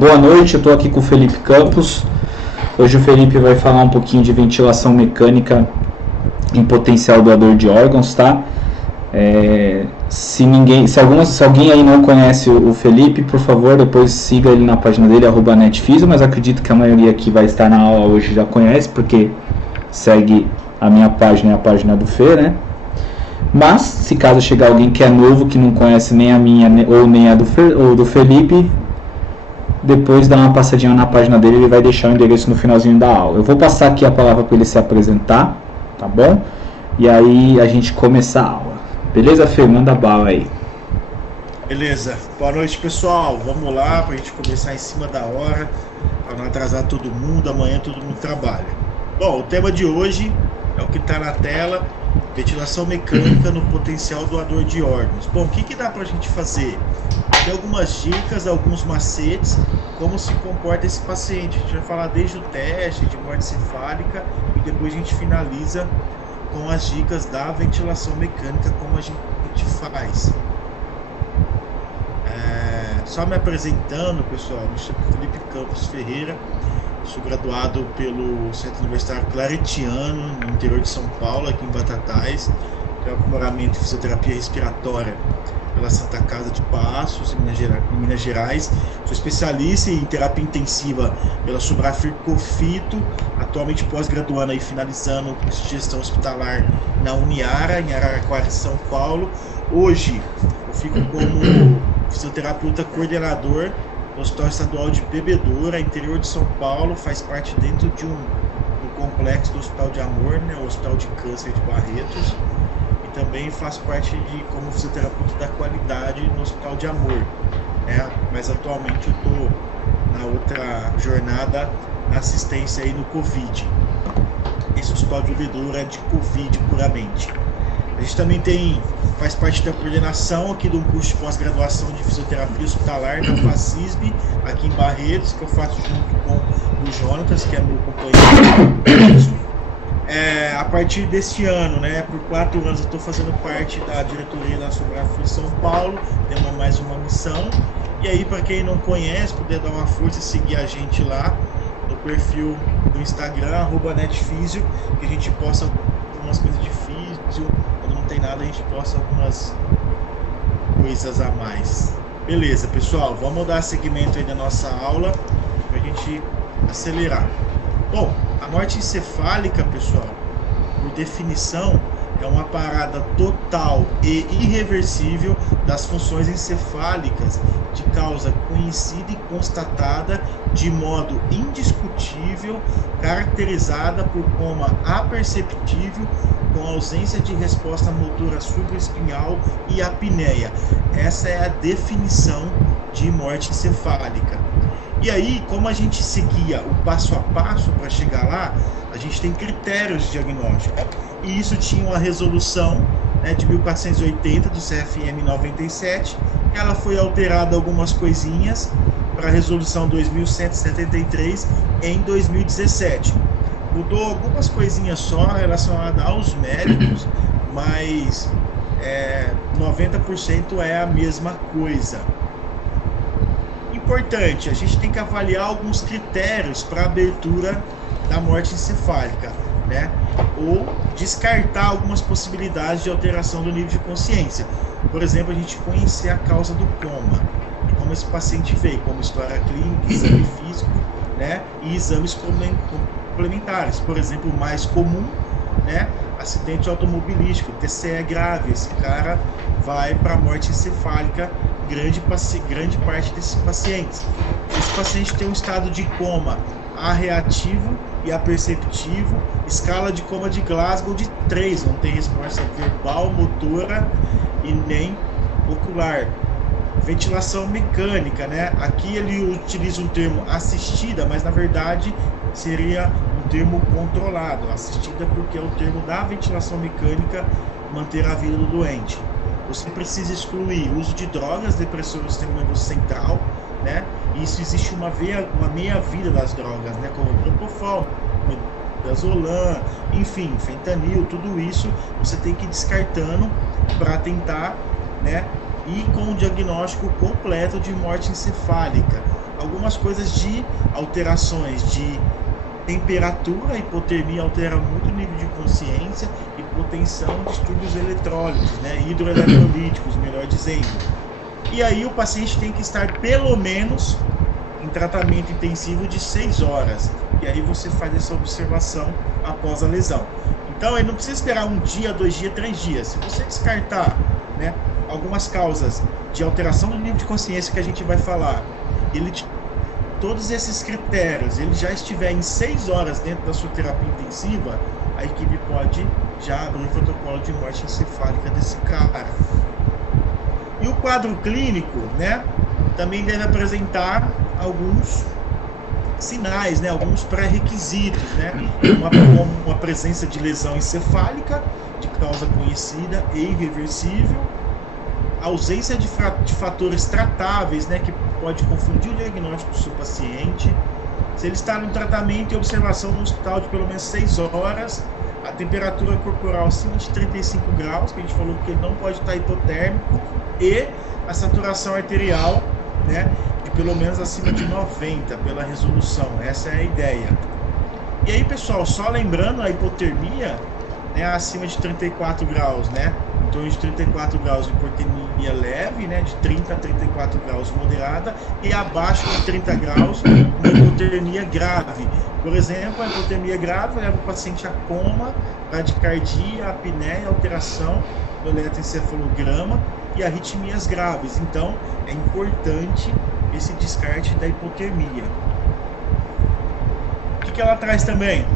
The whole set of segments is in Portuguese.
Boa noite, eu estou aqui com o Felipe Campos. Hoje o Felipe vai falar um pouquinho de ventilação mecânica em potencial doador de órgãos, tá? Se alguém aí não conhece o Felipe, por favor, depois siga ele na página dele, @netfisio, mas acredito que a maioria que vai estar na aula hoje já conhece, porque segue a minha página e a página do Fê, né? Mas, se caso chegar alguém que é novo, que não conhece nem a minha ou nem a do Felipe, depois dá uma passadinha na página dele, ele vai deixar o endereço no finalzinho da aula. Eu vou passar aqui a palavra para ele se apresentar, tá bom? E aí a gente começa a aula. Beleza, Fê? Manda bala aí. Beleza. Boa noite, pessoal. Vamos lá, para a gente começar em cima da hora, para não atrasar todo mundo. Amanhã todo mundo trabalha. Bom, o tema de hoje é o que está na tela: ventilação mecânica no potencial doador de órgãos. Bom, o que dá para a gente fazer? Tem algumas dicas, alguns macetes, como se comporta esse paciente. A gente vai falar desde o teste de morte cefálica e depois a gente finaliza com as dicas da ventilação mecânica, como a gente faz. Só me apresentando, pessoal, me chamo Felipe Campos Ferreira, sou graduado pelo Centro Universitário Claretiano, no interior de São Paulo, aqui em Batatais. Tenho aprimoramento em fisioterapia respiratória pela Santa Casa de Passos, em Minas Gerais. Sou especialista em terapia intensiva pela Subrafir Cofito, atualmente pós-graduando e finalizando o curso de gestão hospitalar na Uniara, em Araraquara, São Paulo. Hoje eu fico como fisioterapeuta coordenador no Hospital Estadual de Bebedouro, interior de São Paulo. Faz parte dentro de um complexo do Hospital de Amor, né, o Hospital de Câncer de Barretos. Também faço parte como fisioterapeuta da qualidade no Hospital de Amor, né? Mas atualmente eu estou na outra jornada na assistência aí no Covid. Esse Hospital de Bebedouro é de Covid puramente. A gente também faz parte da coordenação aqui de um curso de pós-graduação de fisioterapia hospitalar da FACISB, aqui em Barretos, que eu faço junto com o Jonatas, que é meu companheiro. A partir deste ano, né, por 4 anos eu estou fazendo parte da diretoria da Subrafir São Paulo, temos mais uma missão. E aí, para quem não conhece, poder dar uma força, seguir a gente lá no perfil do Instagram, @netfisio, que a gente posta algumas coisas de físio, quando não tem nada a gente posta algumas coisas a mais. Beleza, pessoal, vamos dar seguimento aí da nossa aula para a gente acelerar. Bom, a morte encefálica, pessoal, por definição, é uma parada total e irreversível das funções encefálicas de causa conhecida e constatada de modo indiscutível, caracterizada por coma aperceptível, com ausência de resposta motora supraespinhal e apneia. Essa é a definição de morte encefálica. E aí, como a gente seguia o passo a passo para chegar lá, a gente tem critérios de diagnóstico. E isso tinha uma resolução, né, de 1480 do CFM 97. Ela foi alterada algumas coisinhas para a resolução 2173 em 2017. Mudou algumas coisinhas só relacionadas aos médicos, mas 90% é a mesma coisa. Importante, a gente tem que avaliar alguns critérios para abertura da morte encefálica, né? Ou descartar algumas possibilidades de alteração do nível de consciência. Por exemplo, a gente conhecer a causa do coma, como esse paciente veio, como história clínica, exame físico, né? E exames complementares. Por exemplo, o mais comum, né? Acidente automobilístico, TCE grave. Esse cara vai para a morte encefálica, grande parte desses pacientes. Esse paciente tem um estado de coma arreativo e aperceptivo, escala de coma de Glasgow de 3, não tem resposta verbal, motora e nem ocular. Ventilação mecânica, né? Aqui ele utiliza um termo assistida, mas na verdade seria um termo controlado. Assistida porque é o termo da ventilação mecânica, manter a vida do doente. Você precisa excluir o uso de drogas depressoras do sistema nervoso central, né? E isso existe uma meia-vida das drogas, né? Como propofol, midazolam, enfim, fentanil, tudo isso você tem que ir descartando para tentar, né, ir com o diagnóstico completo de morte encefálica. algumas coisas de alterações de temperatura. A hipotermia altera muito o nível de consciência, hipotensão, distúrbios eletrólíticos, né, hidroeletrolíticos, melhor dizendo. E aí o paciente tem que estar pelo menos em tratamento intensivo de 6 horas. E aí você faz essa observação após a lesão. Então ele não precisa esperar 1 dia, 2 dias, 3 dias. Se você descartar, né, algumas causas de alteração do nível de consciência que a gente vai falar, todos esses critérios, ele já estiver em 6 horas dentro da sua terapia intensiva, a equipe pode já abrir o protocolo de morte encefálica desse cara. E o quadro clínico, né, também deve apresentar alguns sinais, né, alguns pré-requisitos, né, uma presença de lesão encefálica de causa conhecida e irreversível, ausência de fatores tratáveis, né, que pode confundir o diagnóstico do seu paciente, se ele está no tratamento e observação no hospital de pelo menos 6 horas, a temperatura corporal acima de 35 graus, que a gente falou que ele não pode estar hipotérmico, e a saturação arterial, né, de pelo menos acima de 90 pela resolução. Essa é a ideia. E aí, pessoal, só lembrando, a hipotermia, né, acima de 34 graus, né, em torno de 34 graus de hipotermia leve, né, de 30 a 34 graus moderada, e abaixo de 30 graus uma hipotermia grave. Por exemplo, a hipotermia grave leva o paciente a coma, bradicardia, apneia, alteração do eletroencefalograma e arritmias graves. Então, é importante esse descarte da hipotermia. O que ela traz também?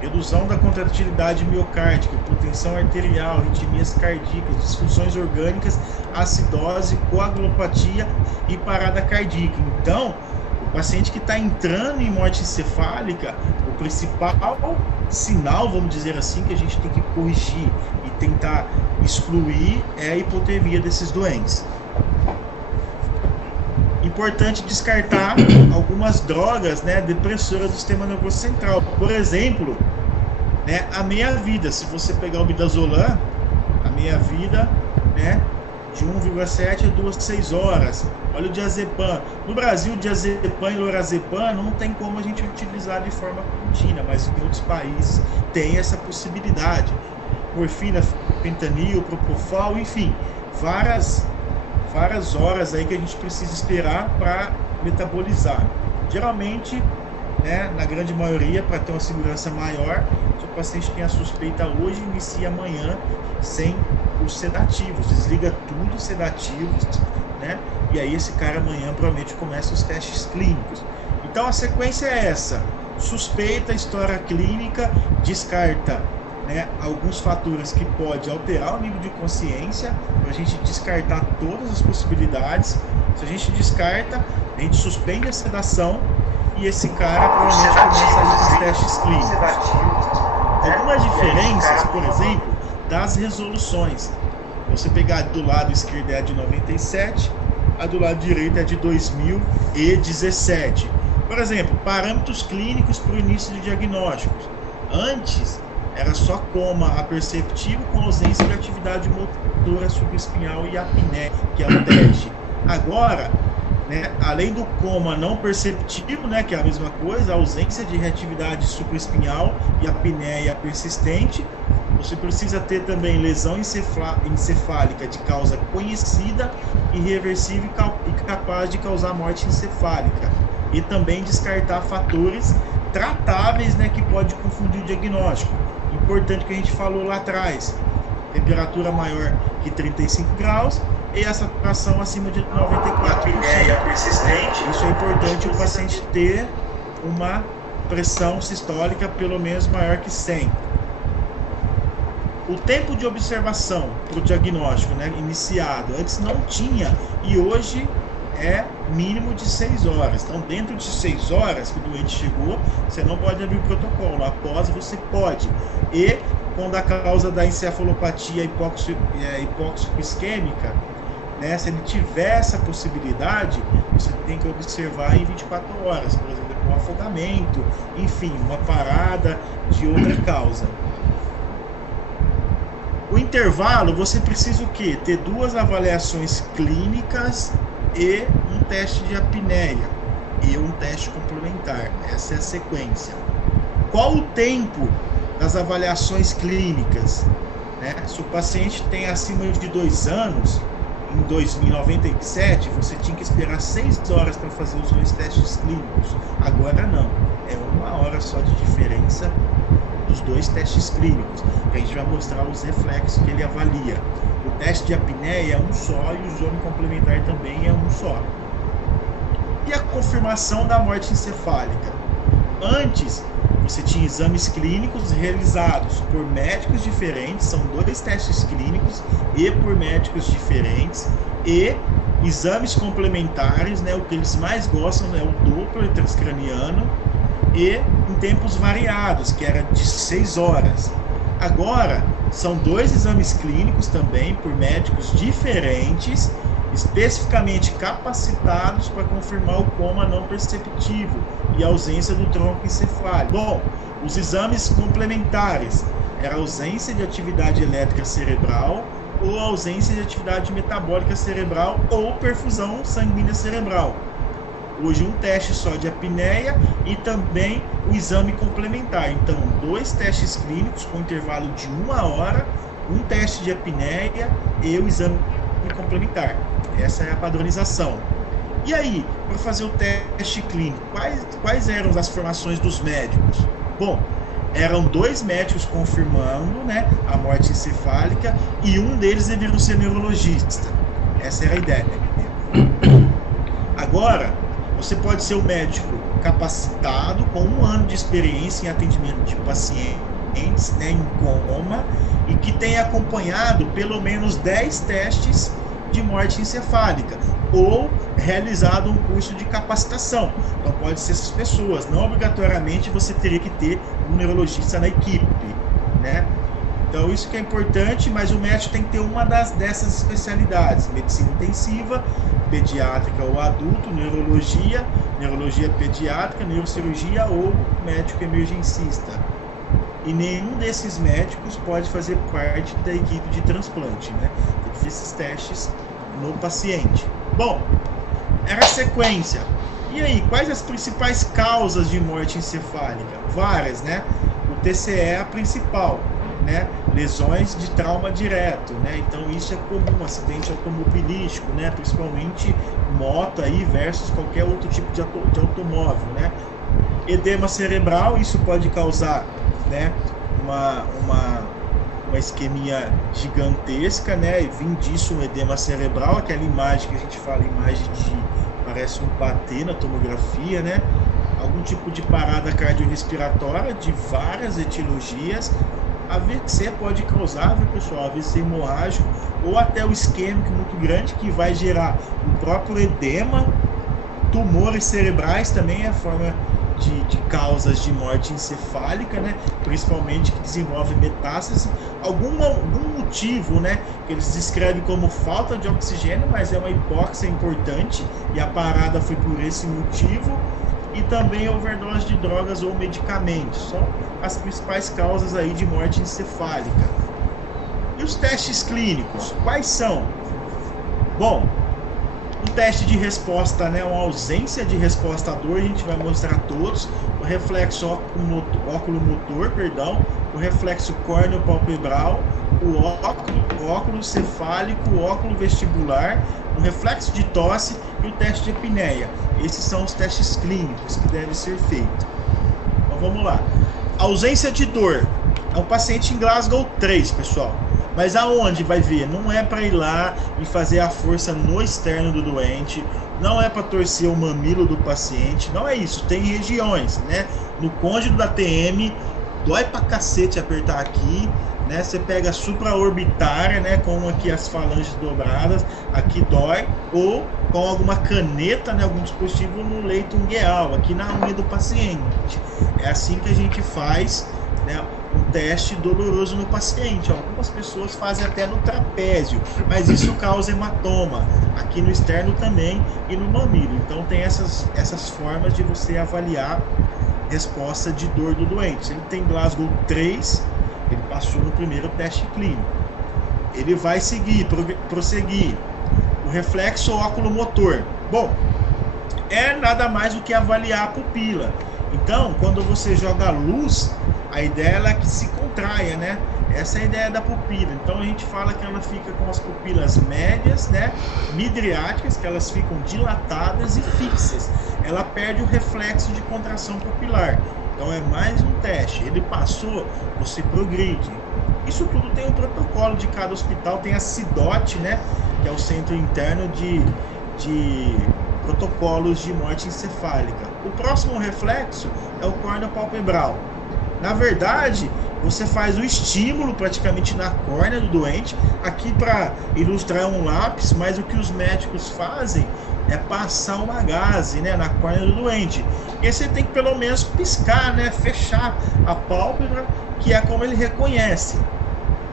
Redução da contratilidade miocárdica, hipotensão arterial, arritmias cardíacas, disfunções orgânicas, acidose, coagulopatia e parada cardíaca. Então, o paciente que está entrando em morte encefálica, o principal sinal, vamos dizer assim, que a gente tem que corrigir e tentar excluir é a hipotermia desses doentes. Importante descartar algumas drogas, né, depressoras do sistema nervoso central. Por exemplo, né, a meia-vida. Se você pegar o midazolam, a meia-vida, né, de 1,7 a 2,6 horas. Olha o diazepam. No Brasil, o diazepam e lorazepam não tem como a gente utilizar de forma contínua, mas em outros países tem essa possibilidade. Morfina, fentanil, propofol, enfim, várias horas aí que a gente precisa esperar para metabolizar. Geralmente, né, na grande maioria, para ter uma segurança maior, se o paciente tem a suspeita hoje, inicia amanhã sem os sedativos, desliga tudo sedativos, né? E aí esse cara amanhã provavelmente começa os testes clínicos. Então a sequência é essa: suspeita, história clínica, descarta, né, alguns fatores que pode alterar o nível de consciência, para a gente descartar todas as possibilidades. Se a gente descarta, a gente suspende a sedação e esse cara provavelmente começa a ir para os testes clínicos. Algumas diferenças, por exemplo, das resoluções. Você pegar do lado esquerdo é a de 97, a do lado direito é a de 2017. Por exemplo, parâmetros clínicos para o início de diagnósticos. Antes, era só coma aperceptível com ausência de atividade motora supraespinhal e apneia, que é o TED. Agora, né, além do coma não perceptível, né, que é a mesma coisa, a ausência de reatividade supraespinhal e apneia persistente, você precisa ter também lesão encefálica de causa conhecida, irreversível e capaz de causar morte encefálica. E também descartar fatores tratáveis, né, que pode confundir o diagnóstico. Importante que a gente falou lá atrás: temperatura maior que 35 graus e a saturação acima de 94%. Persistente. Isso é importante o paciente ter uma pressão sistólica pelo menos maior que 100. O tempo de observação para o diagnóstico, né, iniciado, antes não tinha e hoje é mínimo de 6 horas. Então, dentro de 6 horas que o doente chegou, você não pode abrir o protocolo. Após, você pode. E quando a causa da encefalopatia hipóxico-isquêmica, né, se ele tiver essa possibilidade, você tem que observar em 24 horas, por exemplo, um afogamento, enfim, uma parada de outra causa. O intervalo, você precisa o quê? Ter 2 avaliações clínicas e um teste de apneia. e um teste complementar. Essa é a sequência. Qual o tempo das avaliações clínicas? Né? Se o paciente tem acima de 2 anos, em 2097, você tinha que esperar 6 horas para fazer os 2 testes clínicos. Agora não, é 1 hora só de diferença dos 2 testes clínicos, que a gente vai mostrar os reflexos que ele avalia. O teste de apneia é um só e o exame complementar também é um só. E a confirmação da morte encefálica? Antes, você tinha exames clínicos realizados por médicos diferentes, são 2 testes clínicos e por médicos diferentes, e exames complementares, né, o que eles mais gostam é o Doppler transcraniano, e em tempos variados, que era de 6 horas. Agora, são 2 exames clínicos também por médicos diferentes, especificamente capacitados para confirmar o coma não perceptivo e a ausência do tronco encefálico. Bom, os exames complementares era a ausência de atividade elétrica cerebral ou a ausência de atividade metabólica cerebral ou perfusão sanguínea cerebral. Hoje um teste só de apneia e também o exame complementar. Então, 2 testes clínicos com intervalo de 1 hora, um teste de apneia e o exame complementar. Essa é a padronização. E aí, para fazer o teste clínico, quais eram as formações dos médicos? Bom, eram 2 médicos confirmando, né, a morte encefálica e um deles deveria ser neurologista. Essa era a ideia. Agora, você pode ser um médico capacitado com 1 ano de experiência em atendimento de pacientes, né, em coma, e que tenha acompanhado pelo menos 10 testes de morte encefálica ou realizado um curso de capacitação. Então pode ser essas pessoas, não obrigatoriamente você teria que ter um neurologista na equipe, né? Então isso que é importante, mas o médico tem que ter uma dessas especialidades: medicina intensiva, pediátrica ou adulto, neurologia, neurologia pediátrica, neurocirurgia ou médico emergencista. E nenhum desses médicos pode fazer parte da equipe de transplante, né? Tem que fazer esses testes no paciente. Bom, era a sequência. E aí, quais as principais causas de morte encefálica? Várias, né? O TCE é a principal, né? Lesões de trauma direto, né? Então isso é comum, acidente automobilístico, né? Principalmente moto aí versus qualquer outro tipo de automóvel, né? Edema cerebral, isso pode causar, né, uma isquemia gigantesca, né, e vem disso um edema cerebral, aquela imagem que a gente fala, imagem de, parece um patê na tomografia, né, algum tipo de parada cardiorrespiratória de várias etiologias. AVC pode causar, viu, pessoal, AVC hemorrágico ou até o isquêmico muito grande, que vai gerar o próprio edema. Tumores cerebrais também é a forma de causas de morte encefálica, né? Principalmente que desenvolve metástase, algum motivo, né, que eles descrevem como falta de oxigênio, mas é uma hipóxia importante e a parada foi por esse motivo, e também overdose de drogas ou medicamentos. São as principais causas aí de morte encefálica. E os testes clínicos, quais são? Bom, um teste de resposta, né, uma ausência de resposta à dor, a gente vai mostrar todos: o reflexo óculo-motor, o reflexo córneo-palpebral, o óculo cefálico, o óculo vestibular, o reflexo de tosse e o teste de apneia. Esses são os testes clínicos que devem ser feitos. Então vamos lá. Ausência de dor. É um paciente em Glasgow 3, pessoal. Mas aonde vai ver? Não é para ir lá e fazer a força no externo do doente, não é para torcer o mamilo do paciente, não é isso. Tem regiões, né? No côndilo da TM, dói pra cacete apertar aqui, né? Você pega a supraorbitária, né? Com aqui as falanges dobradas, aqui dói, ou com alguma caneta, né? Algum dispositivo no leito ungueal, aqui na unha do paciente. É assim que a gente faz, né, um teste doloroso no paciente. Algumas pessoas fazem até no trapézio, mas isso causa hematoma, aqui no externo também e no mamilo. Então tem essas formas de você avaliar resposta de dor do doente. Se ele tem Glasgow 3, ele passou no primeiro teste clínico. Ele vai prosseguir. O reflexo óculo-motor. Bom, é nada mais do que avaliar a pupila. Então, quando você joga luz, a ideia é que se contraia, né? Essa é a ideia da pupila. Então, a gente fala que ela fica com as pupilas médias, né? Midriáticas, que elas ficam dilatadas e fixas. Ela perde o reflexo de contração pupilar. Então, é mais um teste. Ele passou, você progride. Isso tudo tem um protocolo de cada hospital. Tem a CIDOT, né? Que é o Centro Interno de Protocolos de Morte Encefálica. O próximo reflexo é o córneo palpebral. Na verdade, você faz o estímulo praticamente na córnea do doente. Aqui, para ilustrar um lápis, mas o que os médicos fazem é passar uma gaze, né, na córnea do doente. E você tem que pelo menos piscar, né, fechar a pálpebra, que é como ele reconhece.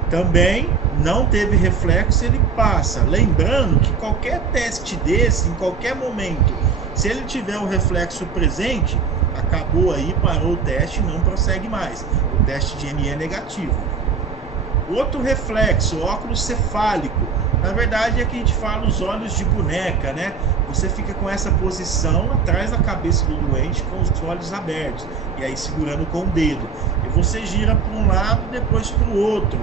Também não teve reflexo, ele passa. Lembrando que qualquer teste desse, em qualquer momento, se ele tiver o reflexo presente, acabou aí, parou o teste, não prossegue mais. O teste de NE é negativo. Outro reflexo, óculos cefálico. Na verdade é que a gente fala os olhos de boneca, né? Você fica com essa posição atrás da cabeça do doente com os olhos abertos. E aí segurando com o dedo. E você gira para um lado, depois para o outro.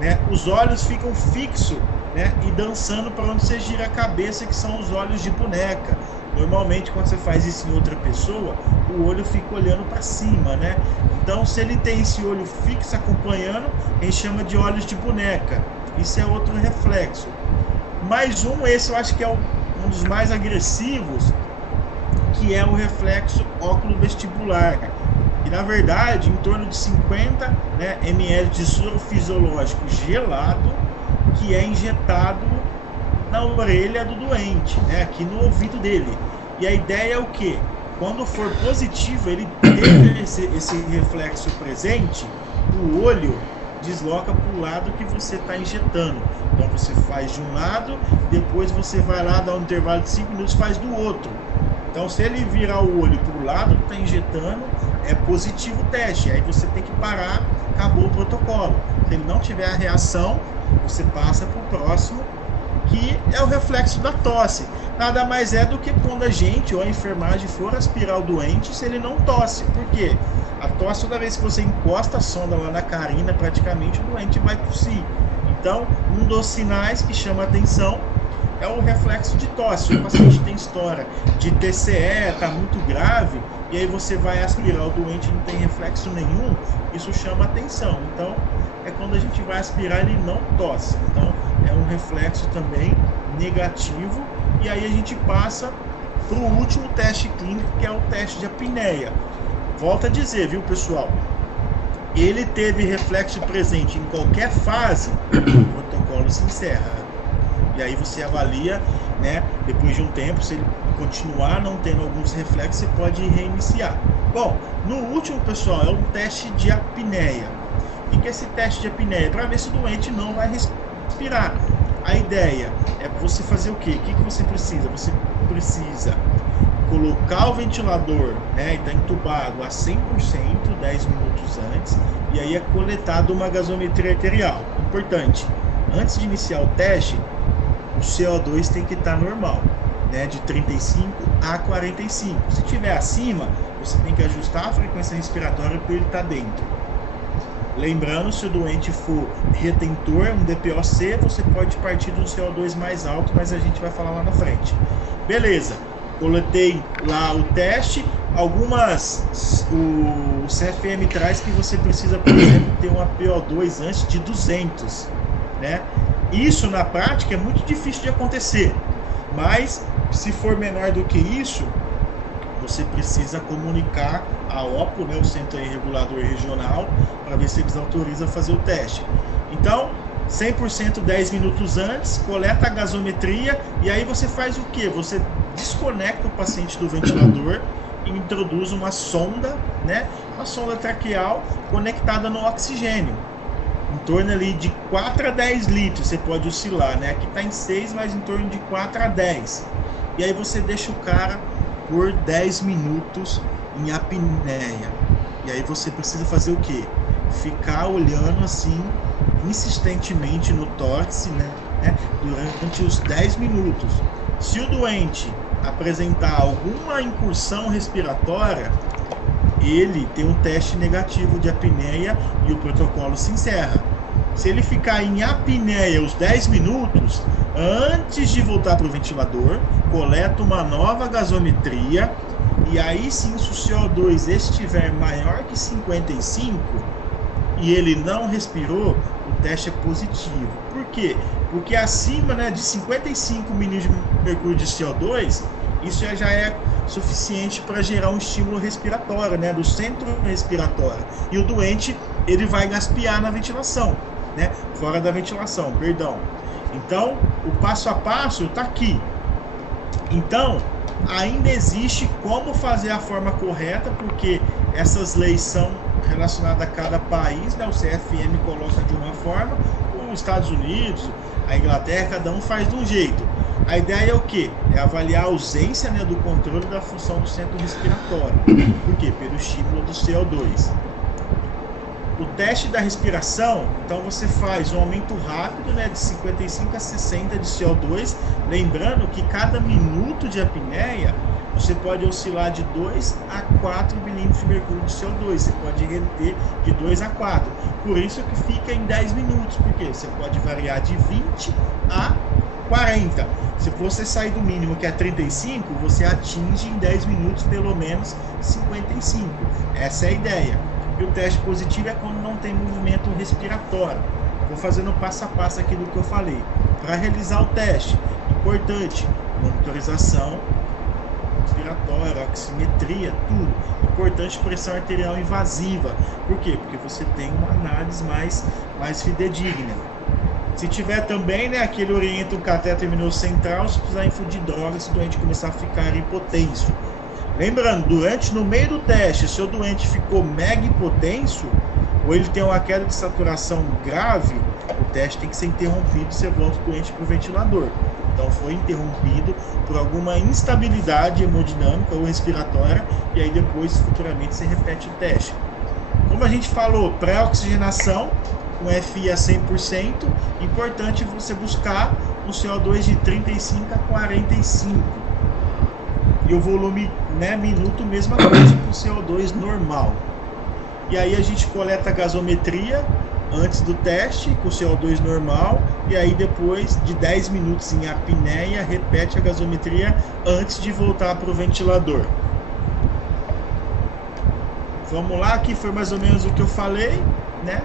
Né? Os olhos ficam fixos, né? E dançando para onde você gira a cabeça, que são os olhos de boneca. Normalmente, quando você faz isso em outra pessoa, o olho fica olhando para cima, né? Então, se ele tem esse olho fixo acompanhando, a gente chama de olhos de boneca. Isso é outro reflexo. Mais um, esse eu acho que é um dos mais agressivos, que é o reflexo óculo-vestibular. E, na verdade, em torno de 50, né, ml de soro fisiológico gelado, que é injetado na orelha do doente, né, aqui no ouvido dele. E a ideia é o quê? Quando for positivo, ele teve esse reflexo presente, o olho desloca para o lado que você está injetando. Então você faz de um lado, depois você vai lá, dá um intervalo de 5 minutos, faz do outro. Então, se ele virar o olho para o lado que está injetando, é positivo o teste. Aí você tem que parar, acabou o protocolo. Se ele não tiver a reação, você passa para o próximo, que é o reflexo da tosse. Nada mais é do que quando a gente ou a enfermagem for aspirar o doente, se ele não tosse. Por quê? A tosse, toda vez que você encosta a sonda lá na carina, praticamente o doente vai tossir. Então, um dos sinais que chama atenção é o reflexo de tosse. Se o paciente tem história de TCE, está muito grave, e aí você vai aspirar o doente e não tem reflexo nenhum, isso chama atenção. Então, é quando a gente vai aspirar, ele não tosse. Então, é um reflexo também negativo. E aí a gente passa para o último teste clínico, que é o teste de apneia. Volto a dizer, viu, pessoal? Ele teve reflexo presente em qualquer fase, o protocolo se encerra. E aí você avalia, né, depois de um tempo, se ele continuar não tendo alguns reflexos, você pode reiniciar. Bom, no último, pessoal, é um teste de apneia. O que é esse teste de apneia? Para ver se o doente não vai respirar. A ideia é você fazer o quê? O que você precisa? Você precisa colocar o ventilador, né, e está entubado a 100%, 10 minutos antes, e aí é coletado uma gasometria arterial. Importante, antes de iniciar o teste, o CO2 tem que estar normal, né, de 35 a 45. Se estiver acima, você tem que ajustar a frequência respiratória para ele estar dentro. Lembrando, se o doente for retentor, um DPOC, você pode partir de um CO2 mais alto, mas a gente vai falar lá na frente. Beleza, coletei lá o teste. Algumas, o CFM traz que você precisa, por exemplo, ter uma PO2 antes de 200, né? Isso na prática é muito difícil de acontecer, mas se for menor do que isso, você precisa comunicar a OPO, né, o Centro Regulador Regional, para ver se eles autorizam a fazer o teste. Então, 100% 10 minutos antes, coleta a gasometria, e aí você faz o quê? Você desconecta o paciente do ventilador e introduz uma sonda, né, uma sonda traqueal conectada no oxigênio. Em torno ali de 4 a 10 litros, você pode oscilar, né? Aqui está em 6, mas em torno de 4 a 10. E aí você deixa o cara por 10 minutos em apneia. E aí você precisa fazer o quê? Ficar olhando assim, insistentemente no tórax, né? Durante os 10 minutos. Se o doente apresentar alguma incursão respiratória, ele tem um teste negativo de apneia e o protocolo se encerra. Se ele ficar em apneia os 10 minutos, antes de voltar para o ventilador, coleta uma nova gasometria, e aí sim, se o CO2 estiver maior que 55 e ele não respirou, o teste é positivo. Por quê? Porque acima, né, de 55 milímetros de mercúrio de CO2, isso já é suficiente para gerar um estímulo respiratório, né, do centro respiratório. E o doente, ele vai gaspar na ventilação, né, fora da ventilação, perdão. Então, o passo a passo está aqui. Então, ainda existe como fazer a forma correta, porque essas leis são relacionadas a cada país, né? O CFM coloca de uma forma, os Estados Unidos, a Inglaterra, cada um faz de um jeito. A ideia é o quê? É avaliar a ausência, né, do controle da função do centro respiratório. Por quê? Pelo estímulo do CO2. O teste da respiração, então você faz um aumento rápido, né, de 55 a 60 de CO2, lembrando que cada minuto de apneia você pode oscilar de 2 a 4 milímetros de mercúrio de CO2, você pode reter de 2 a 4, por isso que fica em 10 minutos, porque você pode variar de 20 a 40. Se você sair do mínimo, que é 35, você atinge em 10 minutos pelo menos 55, essa é a ideia. E o teste positivo é quando não tem movimento respiratório. Vou fazendo passo a passo aqui do que eu falei. Para realizar o teste, importante, monitorização respiratória, oximetria, tudo. Importante, pressão arterial invasiva. Por quê? Porque você tem uma análise mais fidedigna. Se tiver também, né, aquele orienta um catéter venoso central, se precisar infundir droga, se o doente começar a ficar hipotenso. Lembrando, no meio do teste, se o doente ficou mega hipotenso, ou ele tem uma queda de saturação grave, o teste tem que ser interrompido e você volta o doente para o ventilador. Então foi interrompido por alguma instabilidade hemodinâmica ou respiratória, e aí depois, futuramente, você repete o teste. Como a gente falou, pré-oxigenação, com FI a 100%, importante você buscar um CO2 de 35 a 45. E o volume, né, minuto, mesma coisa com o CO2 normal. E aí a gente coleta a gasometria antes do teste com o CO2 normal, e aí depois de 10 minutos em apneia, repete a gasometria antes de voltar para o ventilador. Vamos lá, aqui foi mais ou menos o que eu falei, né?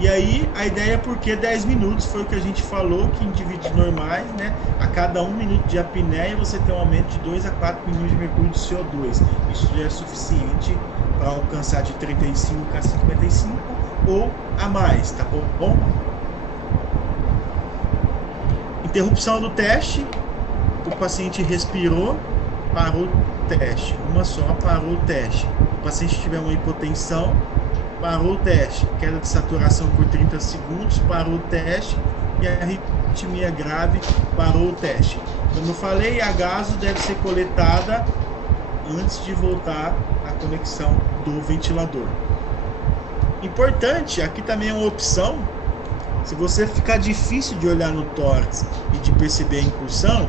E aí, a ideia é porque 10 minutos foi o que a gente falou, que em indivíduos normais, né, a cada 1 minuto de apneia você tem um aumento de 2 a 4 milímetros de mercúrio de CO2. Isso já é suficiente para alcançar de 35 a 55 ou a mais, tá bom? Interrupção do teste, o paciente respirou, parou o teste, uma só, parou o teste. O paciente tiver uma hipotensão, parou o teste, queda de saturação por 30 segundos, parou o teste, e a arritmia grave, parou o teste. Como eu falei, a gaso deve ser coletada antes de voltar à conexão do ventilador. Importante, aqui também é uma opção, se você ficar difícil de olhar no tórax e de perceber a incursão,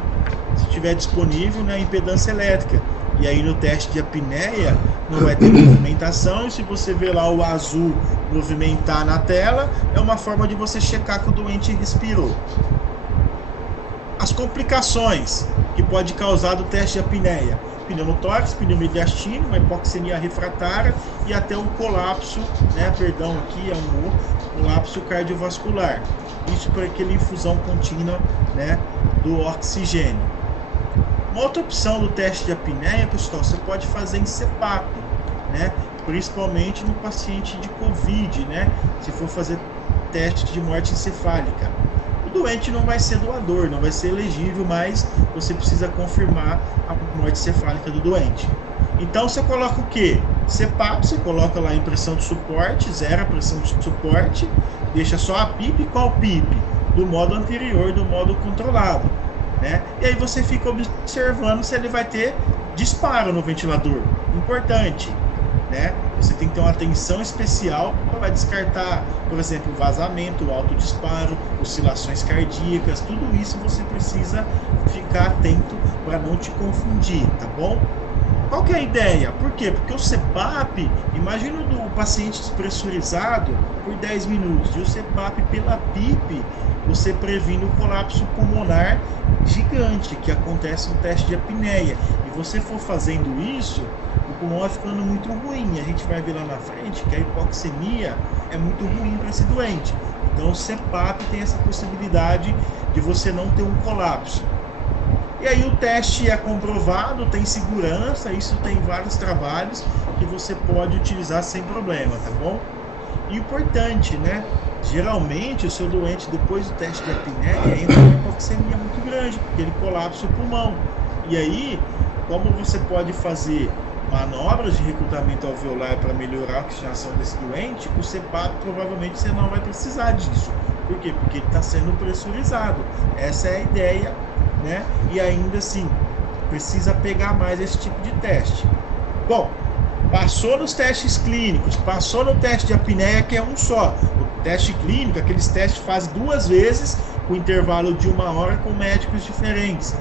se tiver disponível na impedância elétrica, e aí no teste de apneia não vai ter movimentação, e se você ver lá o azul movimentar na tela, é uma forma de você checar que o doente respirou. As complicações que pode causar do teste de apneia: pneumotórax, pneumodiastine, uma hipoxemia refratária e até um colapso, né, perdão, aqui é um colapso cardiovascular. Isso por aquela infusão contínua, né, do oxigênio. Uma outra opção do teste de apneia, pessoal, você pode fazer em CPAP, né? Principalmente no paciente de COVID, né? Se for fazer teste de morte encefálica. O doente não vai ser doador, não vai ser elegível, mas você precisa confirmar a morte cefálica do doente. Então você coloca o quê? CPAP, você coloca lá a pressão de suporte, zero a pressão de suporte, deixa só a PIP. Qual PIP? Do modo anterior, do modo controlado. Né? E aí você fica observando se ele vai ter disparo no ventilador. Importante, né? Você tem que ter uma atenção especial para descartar, por exemplo, vazamento, alto disparo, oscilações cardíacas, tudo isso você precisa ficar atento para não te confundir, tá bom? Qual que é a ideia? Por quê? Porque o CPAP, imagina o paciente despressurizado por 10 minutos, e o CPAP pela PIP, você previne o colapso pulmonar gigante, que acontece no teste de apneia. E você for fazendo isso, o pulmão vai ficando muito ruim. A gente vai ver lá na frente que a hipoxemia é muito ruim para esse doente. Então o CPAP tem essa possibilidade de você não ter um colapso. E aí o teste é comprovado, tem segurança, isso tem vários trabalhos que você pode utilizar sem problema, tá bom? E importante, né? Geralmente o seu doente, depois do teste de apneia, entra uma hipoxemia muito grande, porque ele colapsa o pulmão. E aí, como você pode fazer manobras de recrutamento alveolar para melhorar a oxigenação desse doente, o CPAP provavelmente você não vai precisar disso. Por quê? Porque ele está sendo pressurizado. Essa é a ideia, né? E ainda assim, precisa pegar mais esse tipo de teste. Bom, passou nos testes clínicos, passou no teste de apneia, que é um só. O teste clínico, aqueles testes faz 2 vezes, com intervalo de 1 hora, com médicos diferentes.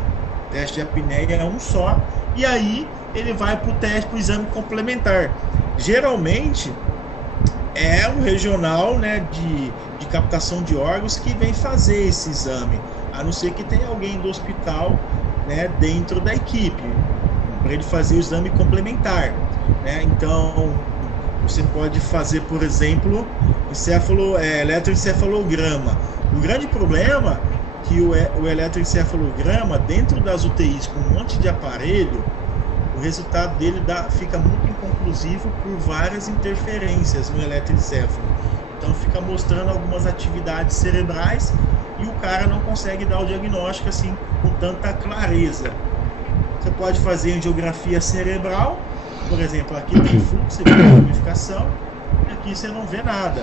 O teste de apneia é um só, e aí ele vai para o teste, para o exame complementar. Geralmente, é um regional, né, de captação de órgãos que vem fazer esse exame, a não ser que tenha alguém do hospital, né, dentro da equipe, para ele fazer o exame complementar, né? Então, você pode fazer, por exemplo, eletroencefalograma. O grande problema é que o eletroencefalograma, dentro das UTIs, com um monte de aparelho, o resultado dele fica muito inconclusivo por várias interferências no eletroencefalo. Então fica mostrando algumas atividades cerebrais e o cara não consegue dar o diagnóstico assim com tanta clareza. Você pode fazer angiografia cerebral, por exemplo, aqui tem fluxo de ramificação, e aqui você não vê nada.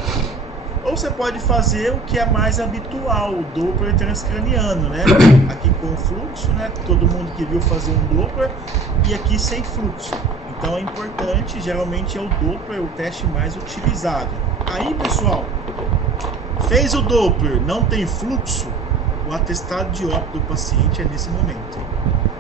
Ou você pode fazer o que é mais habitual, o Doppler transcraniano, né? Aqui com fluxo, né? Todo mundo que viu fazer um Doppler, e aqui sem fluxo. Então é importante, geralmente é o Doppler o teste mais utilizado. Aí, pessoal, fez o Doppler, não tem fluxo, o atestado de óbito do paciente é nesse momento.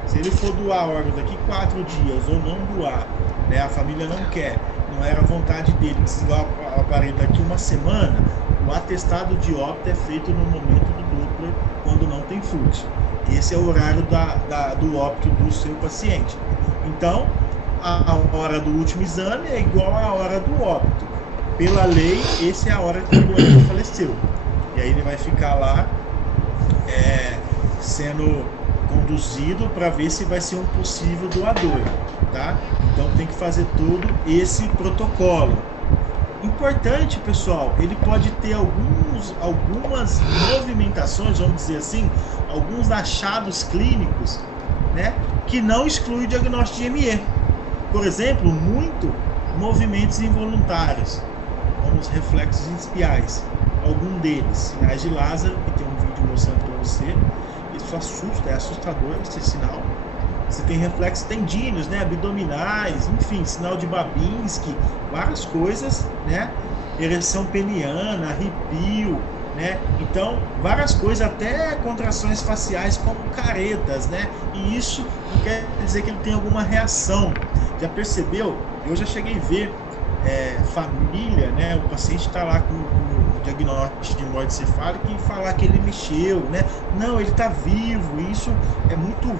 Se ele for doar órgão daqui 4 dias ou não doar, né, a família não quer, não era vontade dele desligar o aparelho daqui 1 semana, o atestado de óbito é feito no momento do Doppler, quando não tem fluxo. Esse é o horário do óbito do seu paciente. Então, a hora do último exame é igual à hora do óbito. Pela lei, essa é a hora que o doente faleceu. E aí ele vai ficar lá sendo conduzido para ver se vai ser um possível doador, tá? Então tem que fazer todo esse protocolo. Importante, pessoal, ele pode ter algumas movimentações, vamos dizer assim, alguns achados clínicos, né, que não exclui o diagnóstico de ME. Por exemplo, movimentos involuntários, como os reflexos espiais. Algum deles, sinais de Lázaro, que tem um vídeo mostrando para você. Isso assusta, é assustador esse sinal. Você tem reflexos tendíneos, né, abdominais, enfim, sinal de Babinski, várias coisas, né? Ereção peniana, arrepio, né? Então, várias coisas, até contrações faciais como caretas, né? E isso não quer dizer que ele tem alguma reação. Já percebeu? Eu já cheguei a ver família, né? O paciente está lá com o diagnóstico de morte cefálica e falar que ele mexeu, né? Não, ele está vivo. Isso é muito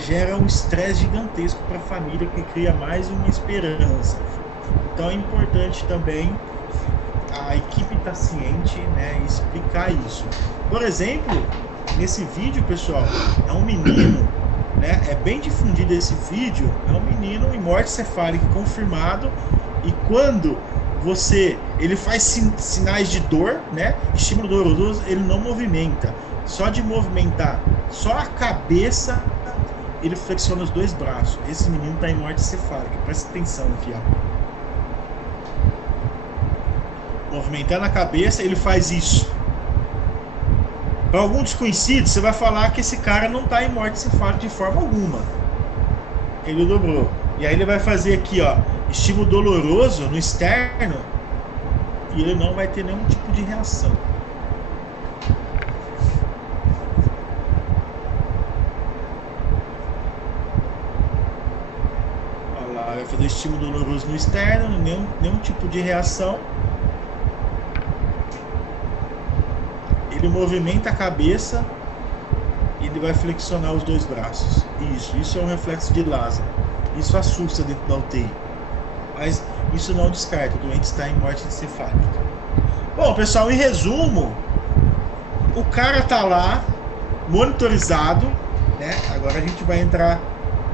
gera um estresse gigantesco para a família, que cria mais uma esperança. Então é importante também a equipe estar ciente, né, e explicar isso. Por exemplo, nesse vídeo, pessoal, é um menino, né, é bem difundido esse vídeo, é um menino em morte cefálica confirmado, e quando ele faz sinais de dor, né, estímulo doloroso, ele não movimenta. Só de movimentar só a cabeça, ele flexiona os 2 braços. Esse menino está em morte cefálica. Presta atenção aqui, ó. Movimentando a cabeça, ele faz isso. Para algum desconhecido, você vai falar que esse cara não está em morte cefálica de forma alguma. Ele dobrou. E aí ele vai fazer aqui, ó, estímulo doloroso no externo, e ele não vai ter nenhum tipo de reação. Vai fazer estímulo doloroso no externo, nenhum tipo de reação. Ele movimenta a cabeça e ele vai flexionar os dois braços. Isso é um reflexo de Lázaro. Isso assusta dentro da UTI. Mas isso não descarta, o doente está em morte encefálica. Bom, pessoal, em resumo, o cara está lá, monitorizado, né? Agora a gente vai entrar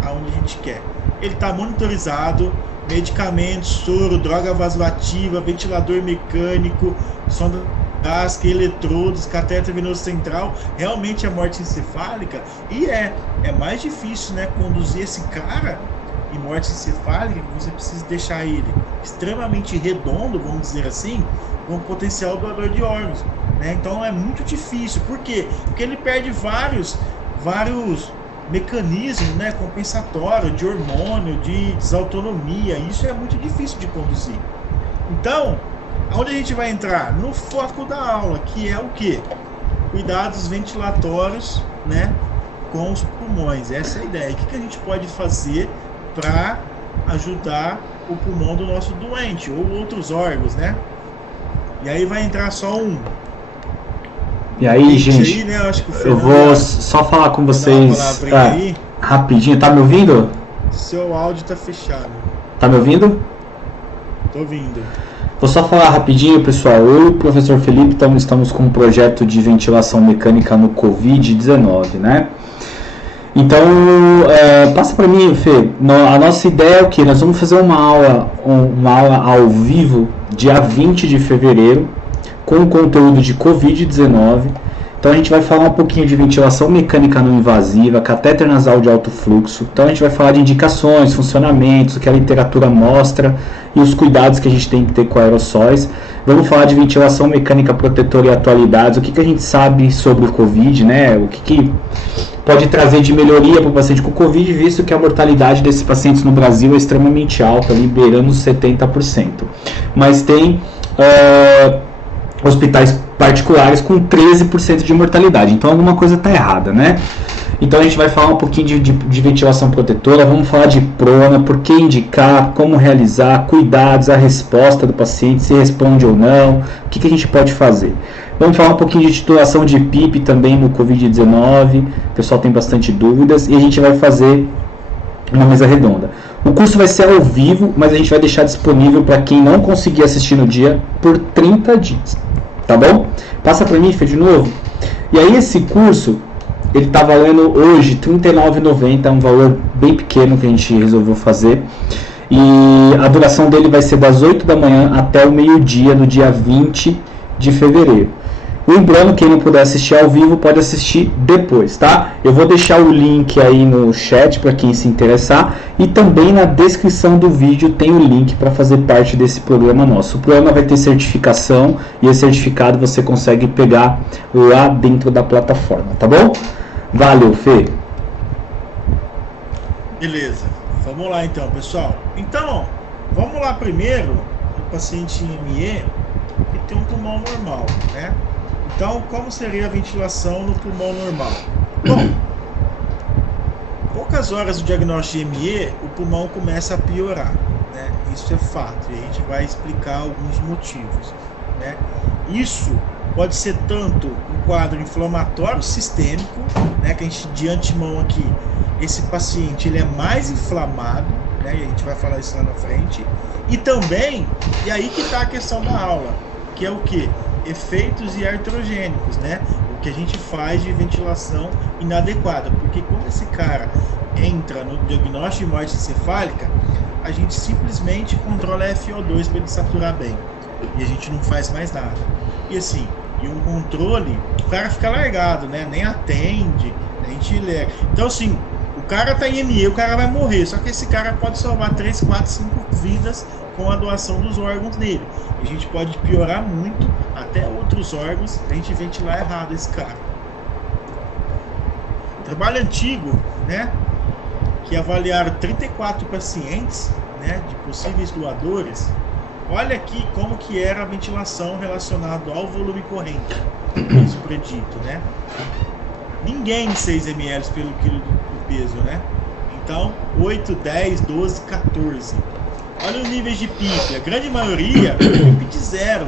aonde a gente quer. Ele está monitorizado, medicamentos, soro, droga vasoativa, ventilador mecânico, sonda gástrica, eletrodos, catéter venoso central. Realmente é morte encefálica e é mais difícil, né, conduzir esse cara em morte encefálica, que você precisa deixar ele extremamente redondo, vamos dizer assim, com potencial doador de órgãos, né? Então é muito difícil. Por quê? Porque ele perde vários mecanismos, né, compensatórios, de hormônio, de desautonomia. Isso é muito difícil de conduzir. Então, onde a gente vai entrar? No foco da aula, que é o quê? Cuidados ventilatórios, né, com os pulmões. Essa é a ideia. O que a gente pode fazer para ajudar o pulmão do nosso doente ou outros órgãos, né? E aí vai entrar só um. E aí, gente, aí, né? Acho que eu vou só falar com vocês rapidinho. Tá me ouvindo? Seu áudio tá fechado. Tá me ouvindo? Tô ouvindo. Vou só falar rapidinho, pessoal. Eu e o professor Felipe estamos com um projeto de ventilação mecânica no Covid-19, né? Então, passa para mim, Fê. A nossa ideia é o quê? Nós vamos fazer uma aula ao vivo, dia 20 de fevereiro, com conteúdo de Covid-19. Então a gente vai falar um pouquinho de ventilação mecânica não invasiva, catéter nasal de alto fluxo. Então a gente vai falar de indicações, funcionamentos, o que a literatura mostra e os cuidados que a gente tem que ter com aerossóis. Vamos falar de ventilação mecânica protetora e atualidades, o que a gente sabe sobre o Covid, né? O que pode trazer de melhoria para o paciente com Covid, visto que a mortalidade desses pacientes no Brasil é extremamente alta, liberando 70%. Mas tem hospitais particulares com 13% de mortalidade, então alguma coisa está errada, né? Então a gente vai falar um pouquinho de ventilação protetora, vamos falar de prona, por que indicar, como realizar, cuidados, a resposta do paciente, se responde ou não, o que a gente pode fazer. Vamos falar um pouquinho de titulação de PIP também no Covid-19, o pessoal tem bastante dúvidas, e a gente vai fazer uma mesa redonda. O curso vai ser ao vivo, mas a gente vai deixar disponível para quem não conseguir assistir no dia por 30 dias, tá bom? Passa para mim, Fê, de novo. E aí esse curso, ele está valendo hoje R$ 39,90, é um valor bem pequeno que a gente resolveu fazer. E a duração dele vai ser das 8 da manhã até o meio-dia, no dia 20 de fevereiro. Lembrando, quem não puder assistir ao vivo, pode assistir depois, tá? Eu vou deixar o link aí no chat para quem se interessar. E também na descrição do vídeo tem o link para fazer parte desse programa nosso. O programa vai ter certificação e esse certificado você consegue pegar lá dentro da plataforma, tá bom? Valeu, Fê. Beleza. Vamos lá então, pessoal. Então, vamos lá primeiro o paciente ME que tem um pulmão normal, né? Então, como seria a ventilação no pulmão normal? Bom, poucas horas do diagnóstico de ME, o pulmão começa a piorar, né? Isso é fato, e a gente vai explicar alguns motivos, né? Isso pode ser tanto um quadro inflamatório sistêmico, né? Que a gente, de antemão aqui, esse paciente ele é mais inflamado, né? E a gente vai falar isso lá na frente. E também, e aí que está a questão da aula, que é o que? Efeitos iatrogênicos, né? O que a gente faz de ventilação inadequada, porque quando esse cara entra no diagnóstico de morte encefálica, a gente simplesmente controla a FO2 para ele saturar bem, e a gente não faz mais nada. E assim, e um controle, o cara fica largado, né? Nem atende, a gente lega. Então assim, o cara tá em ME, o cara vai morrer, só que esse cara pode salvar 3, 4, 5 vidas com a doação dos órgãos dele. A gente pode piorar muito até outros órgãos se a gente ventilar errado esse cara. Trabalho antigo, né, que avaliaram 34 pacientes, né, de possíveis doadores. Olha aqui como que era a ventilação relacionada ao volume corrente, isso predito, né? Ninguém 6 ml pelo quilo do peso, né? Então, 8, 10, 12, 14. Olha os níveis de PIP. A grande maioria, PIP de 0.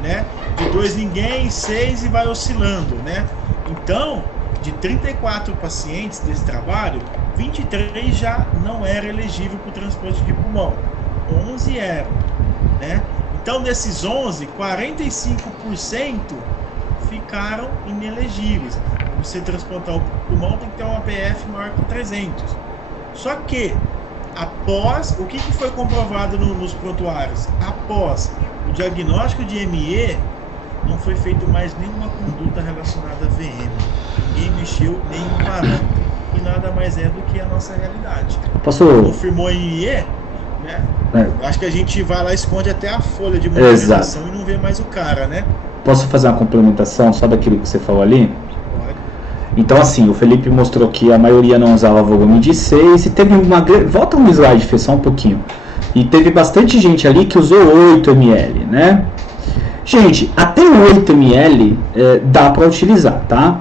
Né? De 2 ninguém, 6 e vai oscilando. Né? Então, de 34 pacientes desse trabalho, 23 já não era elegível para o transplante de pulmão. 11 eram. Né? Então, desses 11, 45% ficaram inelegíveis. Para você transplantar o pulmão, tem que ter uma PF maior que 300. Só que, após, o que foi comprovado nos prontuários? Após o diagnóstico de ME, não foi feito mais nenhuma conduta relacionada a VM. Ninguém mexeu nenhum parâmetro. E nada mais é do que a nossa realidade. Confirmou em ME, né? Acho que a gente vai lá e esconde até a folha de monitorização e não vê mais o cara, né? Posso fazer uma complementação só daquilo que você falou ali? Pode. Então, assim, o Felipe mostrou que a maioria não usava volume de 6 e teve uma... Volta no slide, Fê, só um pouquinho. E teve bastante gente ali que usou 8 ml, né? Gente, até 8 ml dá para utilizar, tá?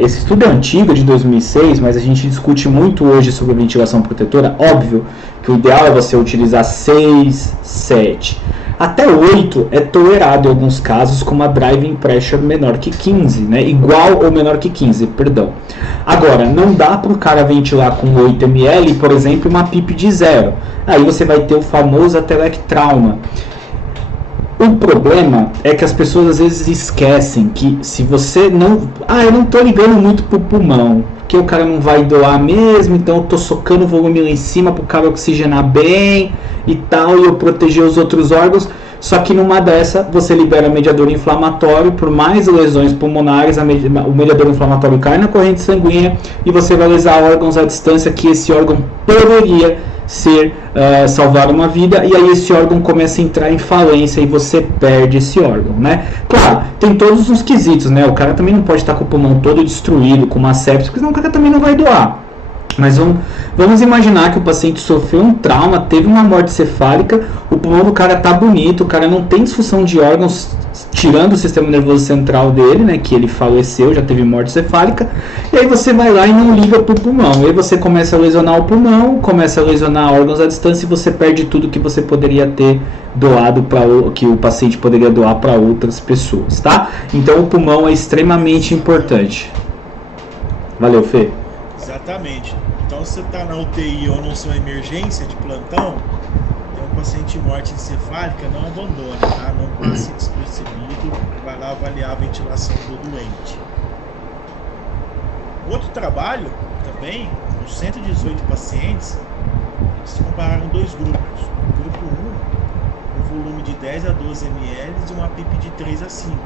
Esse estudo é antigo, de 2006, mas a gente discute muito hoje sobre ventilação protetora. Óbvio que o ideal é você utilizar 6, 7. Até 8 é tolerado em alguns casos com uma driving pressure menor que 15, né? Igual ou menor que 15, perdão. Agora, não dá para o cara ventilar com 8 ml, por exemplo, uma PIP de 0. Aí você vai ter o famoso atelectrauma. O problema é que as pessoas às vezes esquecem que se você não... eu não tô ligando muito pro pulmão, porque o cara não vai doar mesmo, então eu tô socando o volume lá em cima pro cara oxigenar bem e tal, e eu proteger os outros órgãos. Só que numa dessa, você libera mediador inflamatório, por mais lesões pulmonares, o mediador inflamatório cai na corrente sanguínea e você vai lesar órgãos à distância que esse órgão poderia salvar uma vida, e aí esse órgão começa a entrar em falência e você perde esse órgão, né? Claro, tem todos os quesitos, né? O cara também não pode estar com o pulmão todo destruído, com uma sepsis, porque senão o cara também não vai doar. Mas vamos imaginar que o paciente sofreu um trauma, teve uma morte cefálica, o pulmão do cara tá bonito, o cara não tem disfunção de órgãos, tirando o sistema nervoso central dele, né, que ele faleceu, já teve morte cefálica, e aí você vai lá e não liga pro pulmão, e aí você começa a lesionar o pulmão, começa a lesionar órgãos à distância e você perde tudo que você poderia ter doado que o paciente poderia doar para outras pessoas, tá? Então o pulmão é extremamente importante. Valeu, Fê. Exatamente. Então, se você está na UTI ou na sua emergência de plantão, tem um paciente em morte encefálica, não abandone, tá? Não passe despercebido, vai lá avaliar a ventilação do doente. Outro trabalho, também, com 118 pacientes, eles compararam dois grupos. O grupo 1, um volume de 10 a 12 ml e uma PIP de 3 a 5.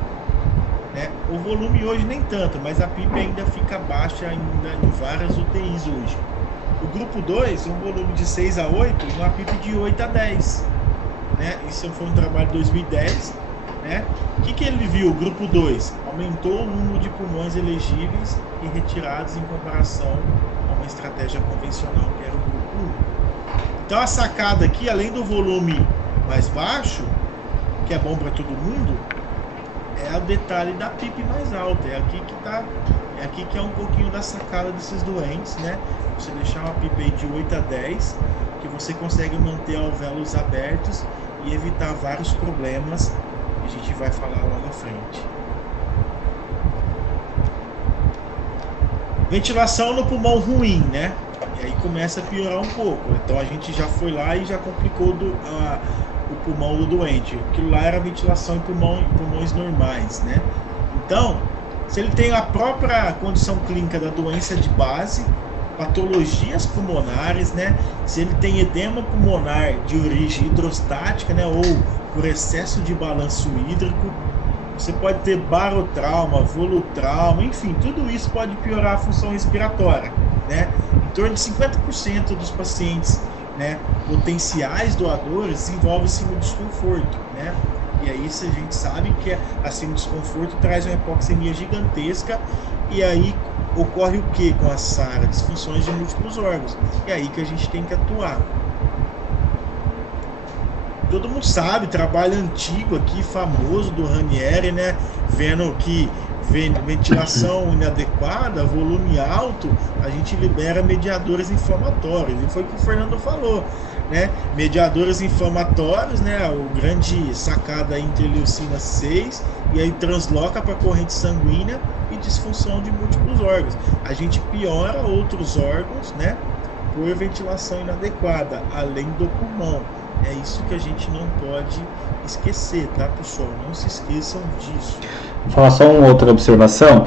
Né? O volume hoje nem tanto, mas a PIP ainda fica baixa ainda em várias UTIs hoje. O grupo 2, um volume de 6 a 8 e uma PIP de 8 a 10. Né? Isso foi um trabalho de 2010. Né? O que ele viu? O grupo 2 aumentou o número de pulmões elegíveis e retirados em comparação a uma estratégia convencional, que era o grupo 1. Então a sacada aqui, além do volume mais baixo, que é bom para todo mundo, é o detalhe da PIP mais alta. É aqui que é um pouquinho da sacada desses doentes, né? Você deixar uma PIP aí de 8 a 10, que você consegue manter alvéolos abertos e evitar vários problemas que a gente vai falar lá na frente. Ventilação no pulmão ruim, né? E aí começa a piorar um pouco. Então a gente já foi lá e já complicou o pulmão do doente. Aquilo lá era ventilação em pulmões normais, né? Então, se ele tem a própria condição clínica da doença de base, patologias pulmonares, né? Se ele tem edema pulmonar de origem hidrostática, né? Ou por excesso de balanço hídrico, você pode ter barotrauma, volutrauma, enfim, tudo isso pode piorar a função respiratória, né? Em torno de 50% dos pacientes, né, potenciais doadores desenvolvem síndrome de desconforto, né? E aí a gente sabe que a síndrome de desconforto traz uma hipoxemia gigantesca, e aí ocorre o que com a SARA? Disfunções de múltiplos órgãos. É aí que a gente tem que atuar. Todo mundo sabe, trabalho antigo aqui, famoso do Ranieri, né? Vendo que ventilação inadequada, volume alto, a gente libera mediadores inflamatórios. E foi o que o Fernando falou, né? Mediadores inflamatórios, né? O grande sacada interleucina 6, e aí transloca para a corrente sanguínea e disfunção de múltiplos órgãos. A gente piora outros órgãos, né? Por ventilação inadequada, além do pulmão. É isso que a gente não pode esquecer, tá, pessoal? Não se esqueçam disso. Vou falar só uma outra observação.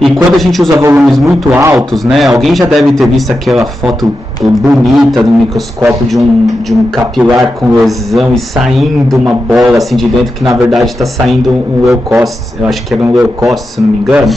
E quando a gente usa volumes muito altos, né? Alguém já deve ter visto aquela foto bonita do microscópio de um capilar com lesão e saindo uma bola assim de dentro, que na verdade está saindo um leucócito. Eu acho que era um leucócito, se não me engano.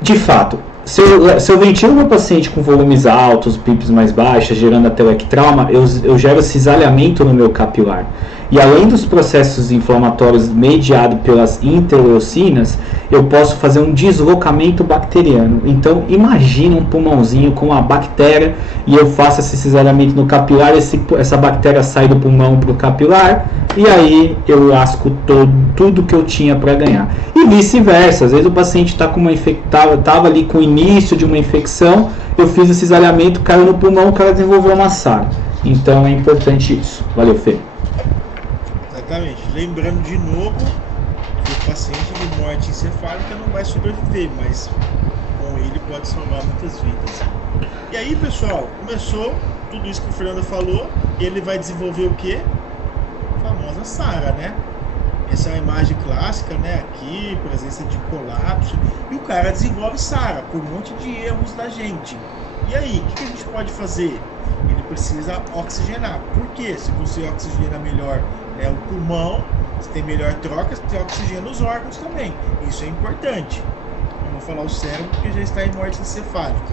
De fato, se eu ventilo meu paciente com volumes altos, PIPs mais baixas, gerando atelectrauma, eu gero cisalhamento no meu capilar. E além dos processos inflamatórios mediados pelas interleucinas, eu posso fazer um deslocamento bacteriano. Então, imagina um pulmãozinho com uma bactéria e eu faço esse cisalhamento no capilar, essa bactéria sai do pulmão para o capilar e aí eu lasco tudo que eu tinha para ganhar. E vice-versa, às vezes o paciente estava ali com o início de uma infecção, eu fiz o cisalhamento, caiu no pulmão, o cara desenvolveu uma SARA. Então é importante isso. Valeu, Fê. Exatamente. Lembrando de novo que o paciente de morte encefálica não vai sobreviver, mas com ele pode salvar muitas vidas. E aí, pessoal, começou tudo isso que o Fernando falou, e ele vai desenvolver o quê? A famosa SARA, né? Essa é a imagem clássica, né? Aqui, presença de colapso, e o cara desenvolve SARA por um monte de erros da gente. E aí, o que a gente pode fazer? Ele precisa oxigenar. Por quê? Se você oxigena melhor o pulmão, você tem melhor troca, você oxigena os órgãos também. Isso é importante. Eu vou falar o cérebro porque já está em morte encefálica.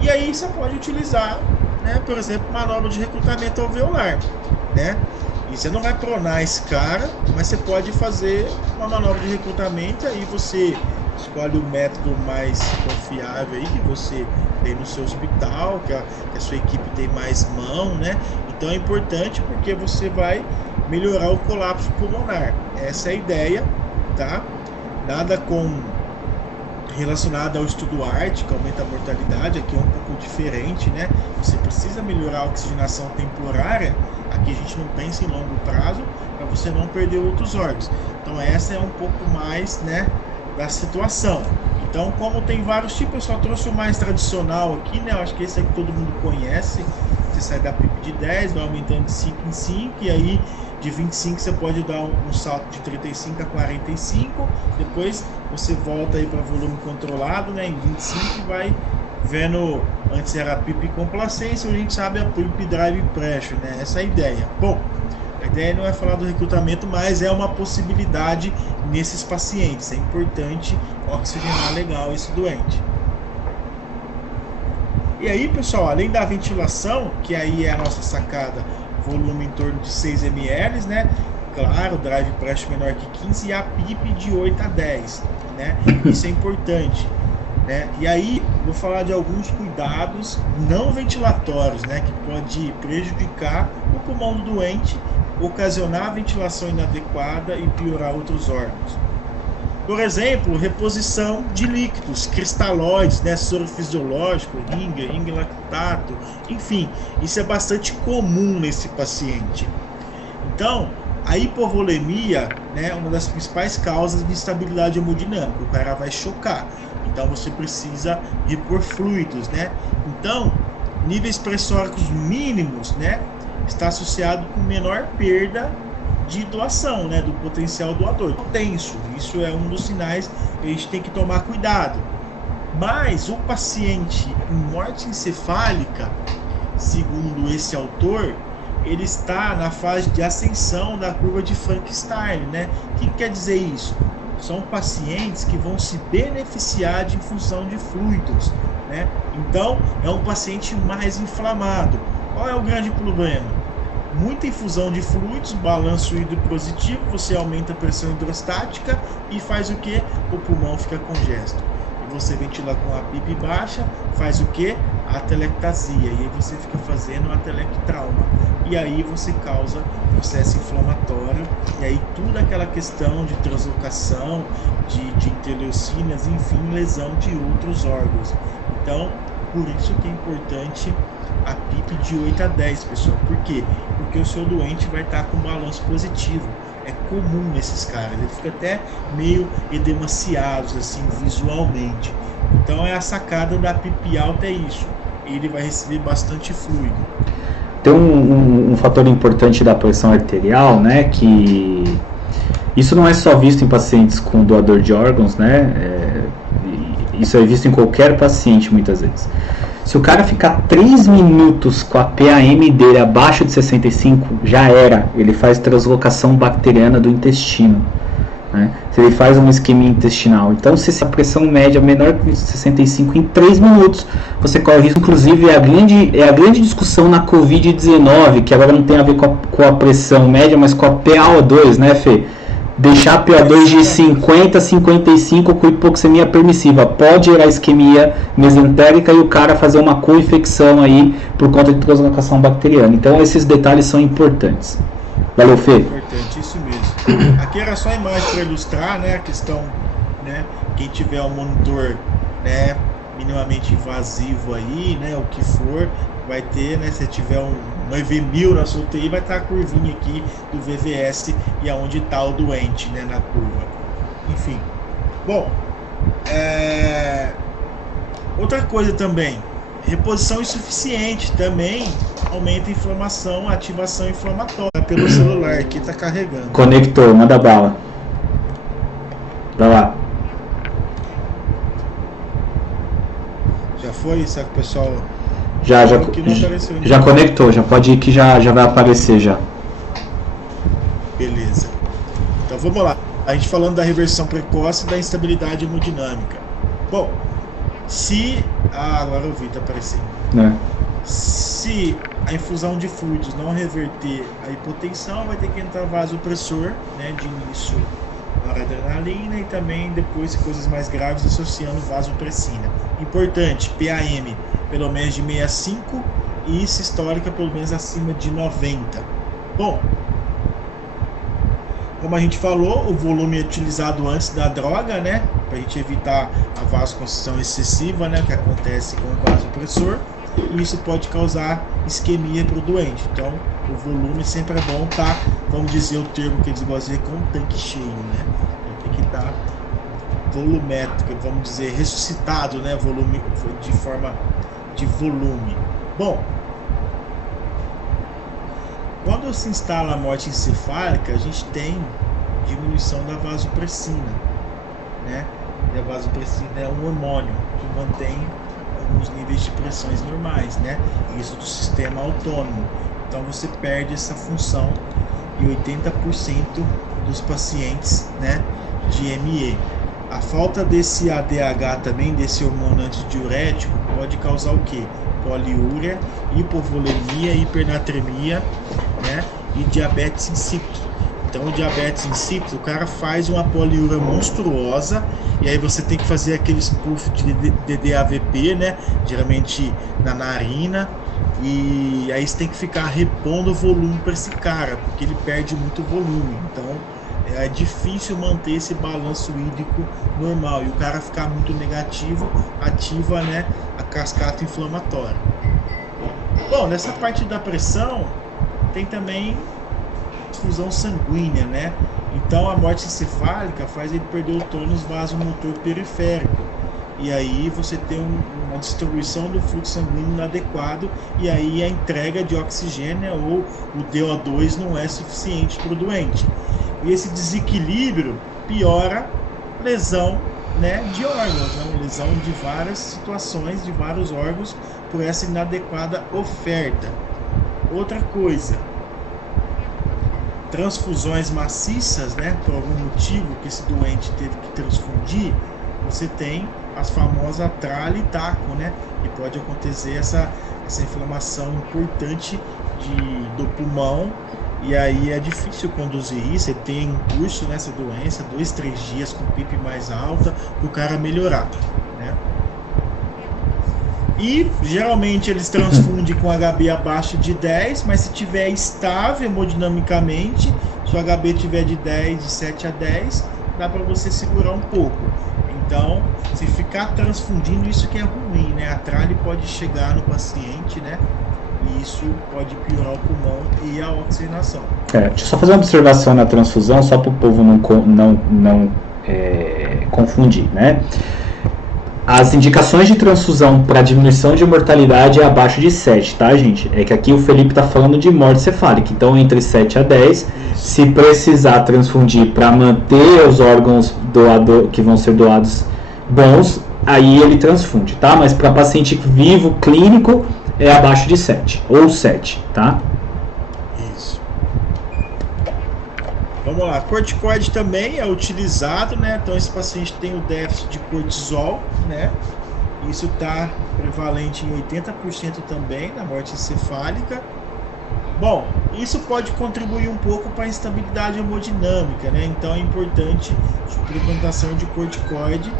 E aí você pode utilizar, né, por exemplo, manobra de recrutamento alveolar, né? E você não vai pronar esse cara, mas você pode fazer uma manobra de recrutamento, aí você escolhe o método mais confiável aí que você tem no seu hospital, que a sua equipe tem mais mão, né? Então é importante porque você vai melhorar o colapso pulmonar. Essa é a ideia, tá? Nada relacionado ao estudo ART, que aumenta a mortalidade, aqui é um pouco diferente, né? Você precisa melhorar a oxigenação temporária, aqui a gente não pensa em longo prazo, para você não perder outros órgãos. Então essa é um pouco mais, né, da situação. Então, como tem vários tipos, eu só trouxe o mais tradicional aqui, né? Eu acho que esse aqui todo mundo conhece. Você sai da PIP de 10, vai aumentando de 5 em 5, e aí de 25 você pode dar um salto de 35 a 45, depois você volta aí para volume controlado, né, em 25 e vai vendo, antes era a PIP complacência, hoje a gente sabe a PIP drive pressure, né, essa é a ideia. Bom, a ideia não é falar do recrutamento, mas é uma possibilidade nesses pacientes, é importante oxigenar legal esse doente. E aí, pessoal, além da ventilação, que aí é a nossa sacada, volume em torno de 6 ml, né? Claro, drive pressure menor que 15 e a PIP de 8 a 10, né? Isso é importante, né? E aí, vou falar de alguns cuidados não ventilatórios, né? Que pode prejudicar o pulmão do doente, ocasionar ventilação inadequada e piorar outros órgãos. Por exemplo, reposição de líquidos, cristalóides, né, soro fisiológico, ringue lactato, enfim, isso é bastante comum nesse paciente. Então, a hipovolemia, né, é uma das principais causas de instabilidade hemodinâmica, o cara vai chocar, então você precisa repor fluidos, né? Então, níveis pressóricos mínimos, né, está associado com menor perda de doação, né, do potencial doador. Tenso, isso é um dos sinais que a gente tem que tomar cuidado. Mas o paciente em morte encefálica, segundo esse autor, ele está na fase de ascensão da curva de Frankenstein, né? O que quer dizer isso? São pacientes que vão se beneficiar de infusão de fluidos, né? Então, é um paciente mais inflamado. Qual é o grande problema? Muita infusão de fluidos, balanço hidropositivo, você aumenta a pressão hidrostática e faz o que? O pulmão fica congesto. E você ventila com a PIP baixa, faz o que? A atelectasia. E aí você fica fazendo atelectrauma. e aí você causa processo inflamatório, e aí toda aquela questão de translocação, de interleucinas, enfim, lesão de outros órgãos. Então, por isso que é importante a PIP de 8 a 10, pessoal. Por quê? Porque o seu doente vai estar com balanço positivo. É comum nesses caras, ele fica até meio edemaciados assim visualmente. Então é a sacada da PIP alta, é isso. Ele vai receber bastante fluido. Tem um fator importante da pressão arterial, né, que isso não é só visto em pacientes com doador de órgãos, né, isso é visto em qualquer paciente muitas vezes. Se o cara ficar 3 minutos com a PAM dele abaixo de 65, já era, ele faz translocação bacteriana do intestino, né? Se ele faz uma isquemia intestinal. Então, se a pressão média menor que 65 em 3 minutos, você corre risco. Inclusive, é a grande discussão na Covid-19, que agora não tem a ver com a pressão média, mas com a PaO2, né, Fê? Deixar a PaO2 de 50 a 55 com hipoxemia permissiva pode gerar isquemia mesentérica e o cara fazer uma co-infecção aí por conta de translocação bacteriana. Então, esses detalhes são importantes. Valeu, Fê. Importante, isso mesmo. Aqui era só a imagem para ilustrar, né, a questão, né, quem tiver um monitor, né, minimamente invasivo aí, né, o que for, vai ter, né, se tiver um EV1000 na sua UTI, vai estar a curvinha aqui do VVS e aonde está o doente, né, na curva. Enfim. Bom, outra coisa também, reposição insuficiente também aumenta a inflamação, a ativação inflamatória pelo celular que está carregando. Conector, manda bala. Vai lá. Já foi? Será que o pessoal... Já conectou, já pode ir que já vai aparecer já. Beleza. Então vamos lá. A gente falando da reversão precoce e da instabilidade hemodinâmica. Bom, se... agora eu vi, tá aparecendo. Se a infusão de fluidos não reverter a hipotensão, vai ter que entrar vasopressor, né, de início noradrenalina e também depois coisas mais graves associando vasopressina. Importante, PAM pelo menos de 65 e sistólica pelo menos acima de 90. Bom, como a gente falou, o volume é utilizado antes da droga, né, para a gente evitar a vasoconstrição excessiva, né, que acontece com o vasopressor, e isso pode causar isquemia para o doente. Então, o volume sempre é bom estar, vamos dizer o termo que eles gostam de dizer, com um tanque cheio, né, tem que estar volumétrico, vamos dizer, ressuscitado, né, volume, de forma de volume. Bom, quando se instala a morte encefálica, a gente tem diminuição da vasopressina, né? E a vasopressina é um hormônio que mantém alguns níveis de pressões normais, né? Isso do sistema autônomo. Então você perde essa função em 80% dos pacientes, né, de ME. A falta desse ADH também, desse hormônio antidiurético, pode causar o quê? Poliúria, hipovolemia, hipernatremia, né? E diabetes insípido. Então, o diabetes insípido, o cara faz uma poliúria monstruosa e aí você tem que fazer aqueles puff de DDAVP, né? Geralmente na narina, e aí você tem que ficar repondo o volume para esse cara, porque ele perde muito volume. Então, é difícil manter esse balanço hídrico normal e o cara ficar muito negativo ativa, né, a cascata inflamatória. Bom, nessa parte da pressão tem também difusão sanguínea, né? Então a morte encefálica faz ele perder o tônus vasomotor periférico e aí você tem uma distribuição do fluxo sanguíneo inadequado e aí a entrega de oxigênio ou o DO2 não é suficiente para o doente. E esse desequilíbrio piora lesão, né, de órgãos, né, lesão de várias situações, de vários órgãos, por essa inadequada oferta. Outra coisa, transfusões maciças, né, por algum motivo que esse doente teve que transfundir, você tem as famosas trale e taco, né, e pode acontecer essa inflamação importante do pulmão. E aí é difícil conduzir isso, você tem um curso nessa doença, 2-3 dias com PIP mais alta, para o cara melhorar, né? E geralmente eles transfundem com HB abaixo de 10, mas se tiver estável hemodinamicamente, se o HB tiver de 10, de 7 a 10, dá para você segurar um pouco. Então, se ficar transfundindo, isso que é ruim, né? A trale pode chegar no paciente, né? E isso pode piorar o pulmão e a oxigenação. Deixa eu só fazer uma observação na transfusão, só para o povo não confundir, né? As indicações de transfusão para diminuição de mortalidade é abaixo de 7, tá, gente? É que aqui o Felipe está falando de morte cefálica, então entre 7 a 10, se precisar transfundir para manter os órgãos que vão ser doados bons, aí ele transfunde, tá? Mas para paciente vivo, clínico, é abaixo de 7, ou 7, tá? Isso. Vamos lá, corticoide também é utilizado, né? Então esse paciente tem o déficit de cortisol, né? Isso está prevalente em 80% também na morte encefálica. Bom, isso pode contribuir um pouco para a instabilidade hemodinâmica, né? Então é importante suplementação de corticoide,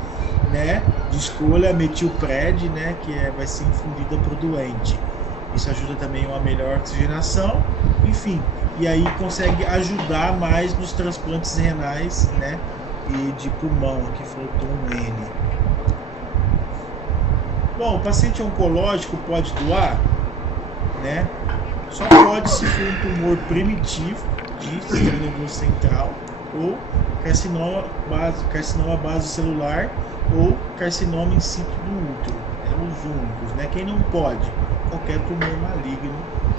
né? De escolha metilpred, né? Que vai ser infundida para o doente. Isso ajuda também a uma melhor oxigenação, enfim. E aí consegue ajudar mais nos transplantes renais, né? E de pulmão, que faltou um N. Bom, o paciente oncológico pode doar, né? Só pode se for um tumor primitivo de sistema nervoso central ou carcinoma basocelular ou carcinoma in situ do útero. Os únicos, né? Quem não pode? Qualquer tumor maligno,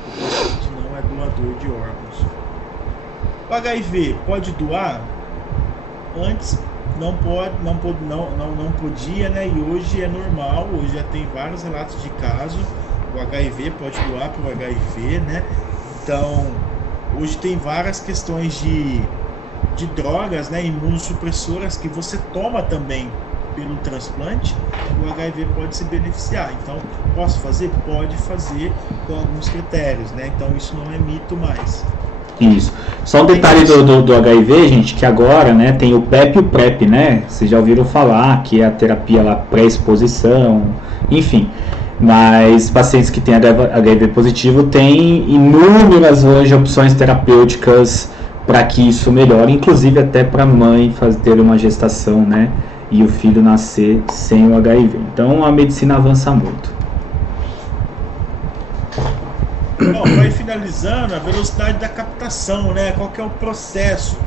o paciente não é doador de órgãos. O HIV pode doar? Antes não podia, né? E hoje é normal, hoje já tem vários relatos de casos. O HIV pode doar para o HIV, né? Então, hoje tem várias questões de drogas, né? Imunossupressoras que você toma também pelo transplante, o HIV pode se beneficiar. Então, posso fazer? Pode fazer com alguns critérios, né? Então, isso não é mito mais. Isso. Só um detalhe do HIV, gente, que agora, né, tem o PEP e o PrEP, né? Vocês já ouviram falar que é a terapia lá pré-exposição, enfim. Mas pacientes que têm HIV positivo têm inúmeras hoje opções terapêuticas para que isso melhore, inclusive até para a mãe ter uma gestação, né? E o filho nascer sem o HIV. Então a medicina avança muito. Bom, vai finalizando a velocidade da captação, né? Qual que é o processo?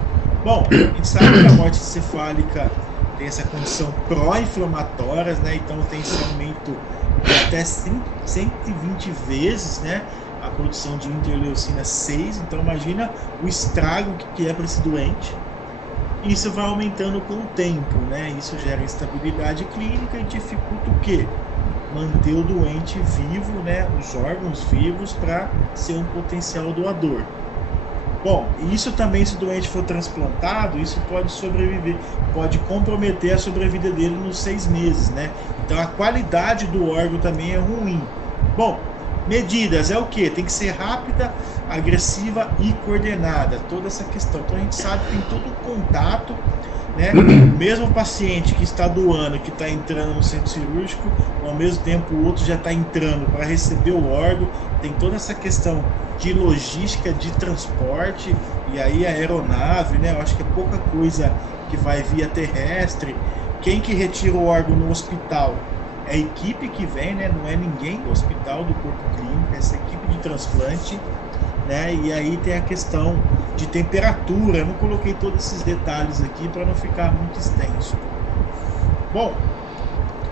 Bom, a gente sabe que a morte encefálica tem essa condição pró-inflamatória, né? Então tem esse aumento de até 120 vezes, né? A produção de interleucina 6. Então imagina o estrago que é para esse doente. Isso vai aumentando com o tempo, né? Isso gera instabilidade clínica e dificulta o quê? Manter o doente vivo, né? Os órgãos vivos para ser um potencial doador. Bom, isso também, se o doente for transplantado, isso pode sobreviver, pode comprometer a sobrevida dele nos 6 meses, né? Então a qualidade do órgão também é ruim. Bom, medidas é o que? Tem que ser rápida, agressiva e coordenada. Toda essa questão. Então a gente sabe que tem todo o contato, né? Mesmo o paciente que está doando, que está entrando no centro cirúrgico, ao mesmo tempo o outro já está entrando para receber o órgão. Tem toda essa questão de logística, de transporte, e aí a aeronave, né? Eu acho que é pouca coisa que vai via terrestre. Quem que retira o órgão no hospital? É a equipe que vem, né? Não é ninguém do hospital, do corpo clínico, é essa equipe de transplante, né? E aí tem a questão de temperatura. Eu não coloquei todos esses detalhes aqui para não ficar muito extenso. Bom,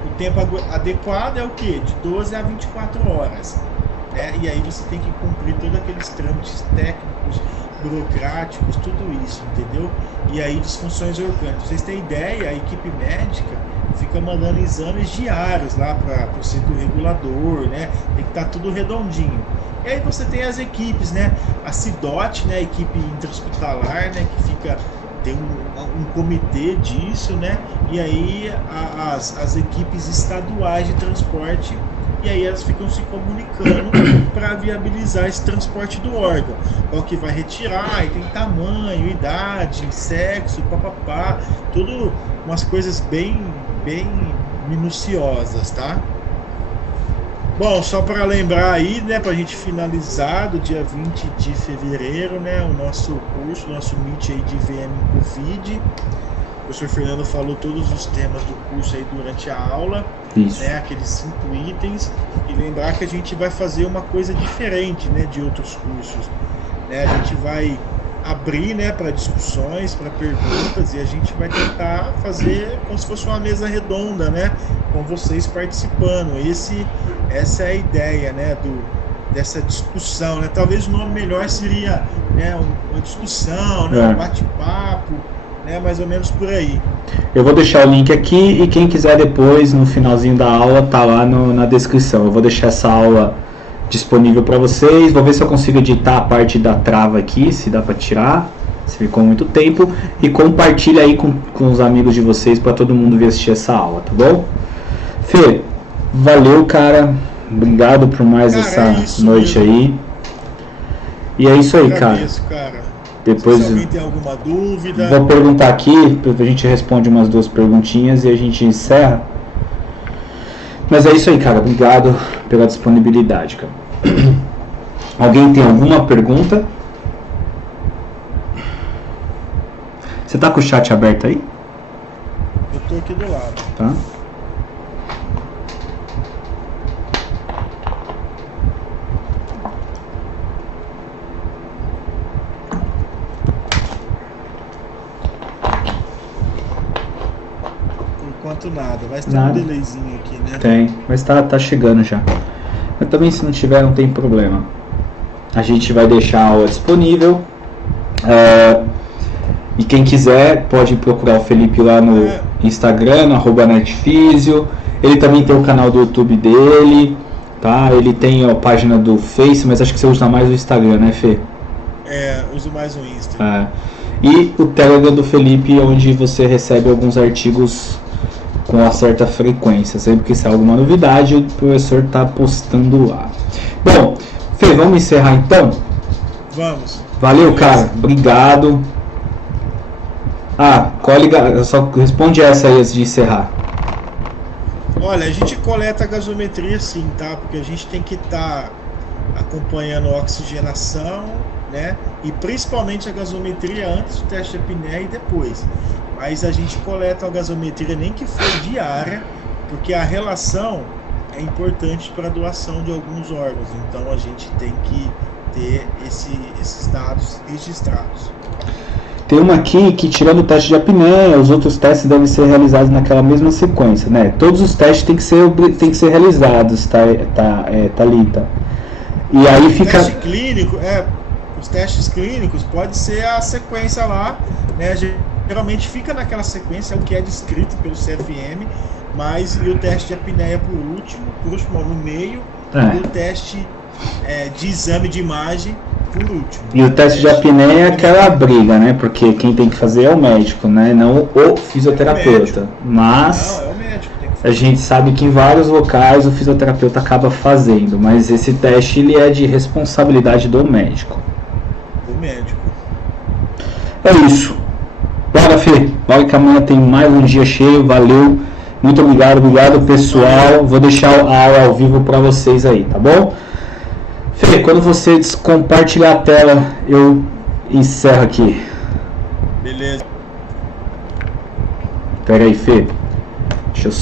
o tempo adequado é o que? De 12 a 24 horas. Né? E aí você tem que cumprir todos aqueles trâmites técnicos, burocráticos, tudo isso, entendeu? E aí disfunções orgânicas. Vocês têm ideia, a equipe médica fica mandando exames diários lá para o centro regulador, né? Tem que estar tudo redondinho. E aí você tem as equipes, né? A CIDOT, né? A equipe intra-hospitalar, né? Que fica, tem um comitê disso, né? E aí as equipes estaduais de transporte, e aí elas ficam se comunicando para viabilizar esse transporte do órgão. Qual que vai retirar, e tem tamanho, idade, sexo, papapá, tudo umas coisas bem minuciosas, tá? Bom, só para lembrar aí, né, para a gente finalizar, do dia 20 de fevereiro, né, o nosso curso, nosso Meet aí de VM Covid. O professor Fernando falou todos os temas do curso aí durante a aula, né, aqueles 5 itens. E lembrar que a gente vai fazer uma coisa diferente, né, de outros cursos. Né, a gente vai abrir, né, para discussões, para perguntas, e a gente vai tentar fazer como se fosse uma mesa redonda, né, com vocês participando. Essa é a ideia, né, dessa discussão, né? Talvez o nome melhor seria, né, uma discussão, né, um bate-papo, né, mais ou menos por aí. Eu vou deixar o link aqui, e quem quiser depois, no finalzinho da aula, tá lá na descrição. Eu vou deixar essa aula disponível para vocês. Vou ver se eu consigo editar a parte da trava aqui, se dá para tirar, se ficou muito tempo, e compartilha aí com os amigos de vocês para todo mundo vir assistir essa aula, tá bom? Fê, valeu, cara, obrigado por mais essa noite mesmo aí. E é isso aí, cara. Depois, se alguém tem alguma dúvida, vou perguntar aqui, a gente responde umas 2 perguntinhas e a gente encerra. Mas é isso aí, cara. Obrigado pela disponibilidade, cara. Alguém tem alguma pergunta? Você tá com o chat aberto aí? Eu tô aqui do lado. Tá. Enquanto nada, vai ter um delayzinho aqui, né? Tem, mas tá chegando já. Mas também, se não tiver, não tem problema. A gente vai deixar a aula disponível. E quem quiser pode procurar o Felipe lá no Instagram, no @netfisio. Ele também tem o canal do YouTube dele, tá? Ele tem a página do Face, mas acho que você usa mais o Instagram, né, Fê? Uso mais o Instagram. E o Telegram do Felipe, onde você recebe alguns artigos com uma certa frequência. Sempre que sair alguma novidade, o professor está postando lá. Bom, Fê, vamos encerrar então? Vamos. Valeu, cara. Obrigado. Só responde essa aí antes de encerrar. Olha, a gente coleta a gasometria sim, tá? Porque a gente tem que estar acompanhando a oxigenação, né? E principalmente a gasometria antes do teste de apneia e depois. Mas a gente coleta a gasometria nem que for diária, porque a relação é importante para a doação de alguns órgãos. Então a gente tem que ter esses dados registrados. Tem uma aqui que, tirando o teste de apneia, os outros testes devem ser realizados naquela mesma sequência, né? Todos os testes têm que ser realizados, Thalita. E aí fica... Teste clínico, os testes clínicos pode ser a sequência lá, né? Geralmente fica naquela sequência, é o que é descrito pelo CFM, mas e o teste de apneia por último no meio, e o teste de exame de imagem por último. E o teste de apneia é aquela briga, né? Porque quem tem que fazer é o médico, né? Não o fisioterapeuta. Mas não, é o médico que tem que fazer. A gente sabe que em vários locais o fisioterapeuta acaba fazendo, mas esse teste ele é de responsabilidade do médico. Do médico. É isso. Bora, Fê. Bora que amanhã tem mais um dia cheio. Valeu. Muito obrigado, pessoal. Vou deixar a aula ao vivo para vocês aí, tá bom? Fê, quando você compartilhar a tela, eu encerro aqui. Beleza. Pera aí, Fê. Deixa eu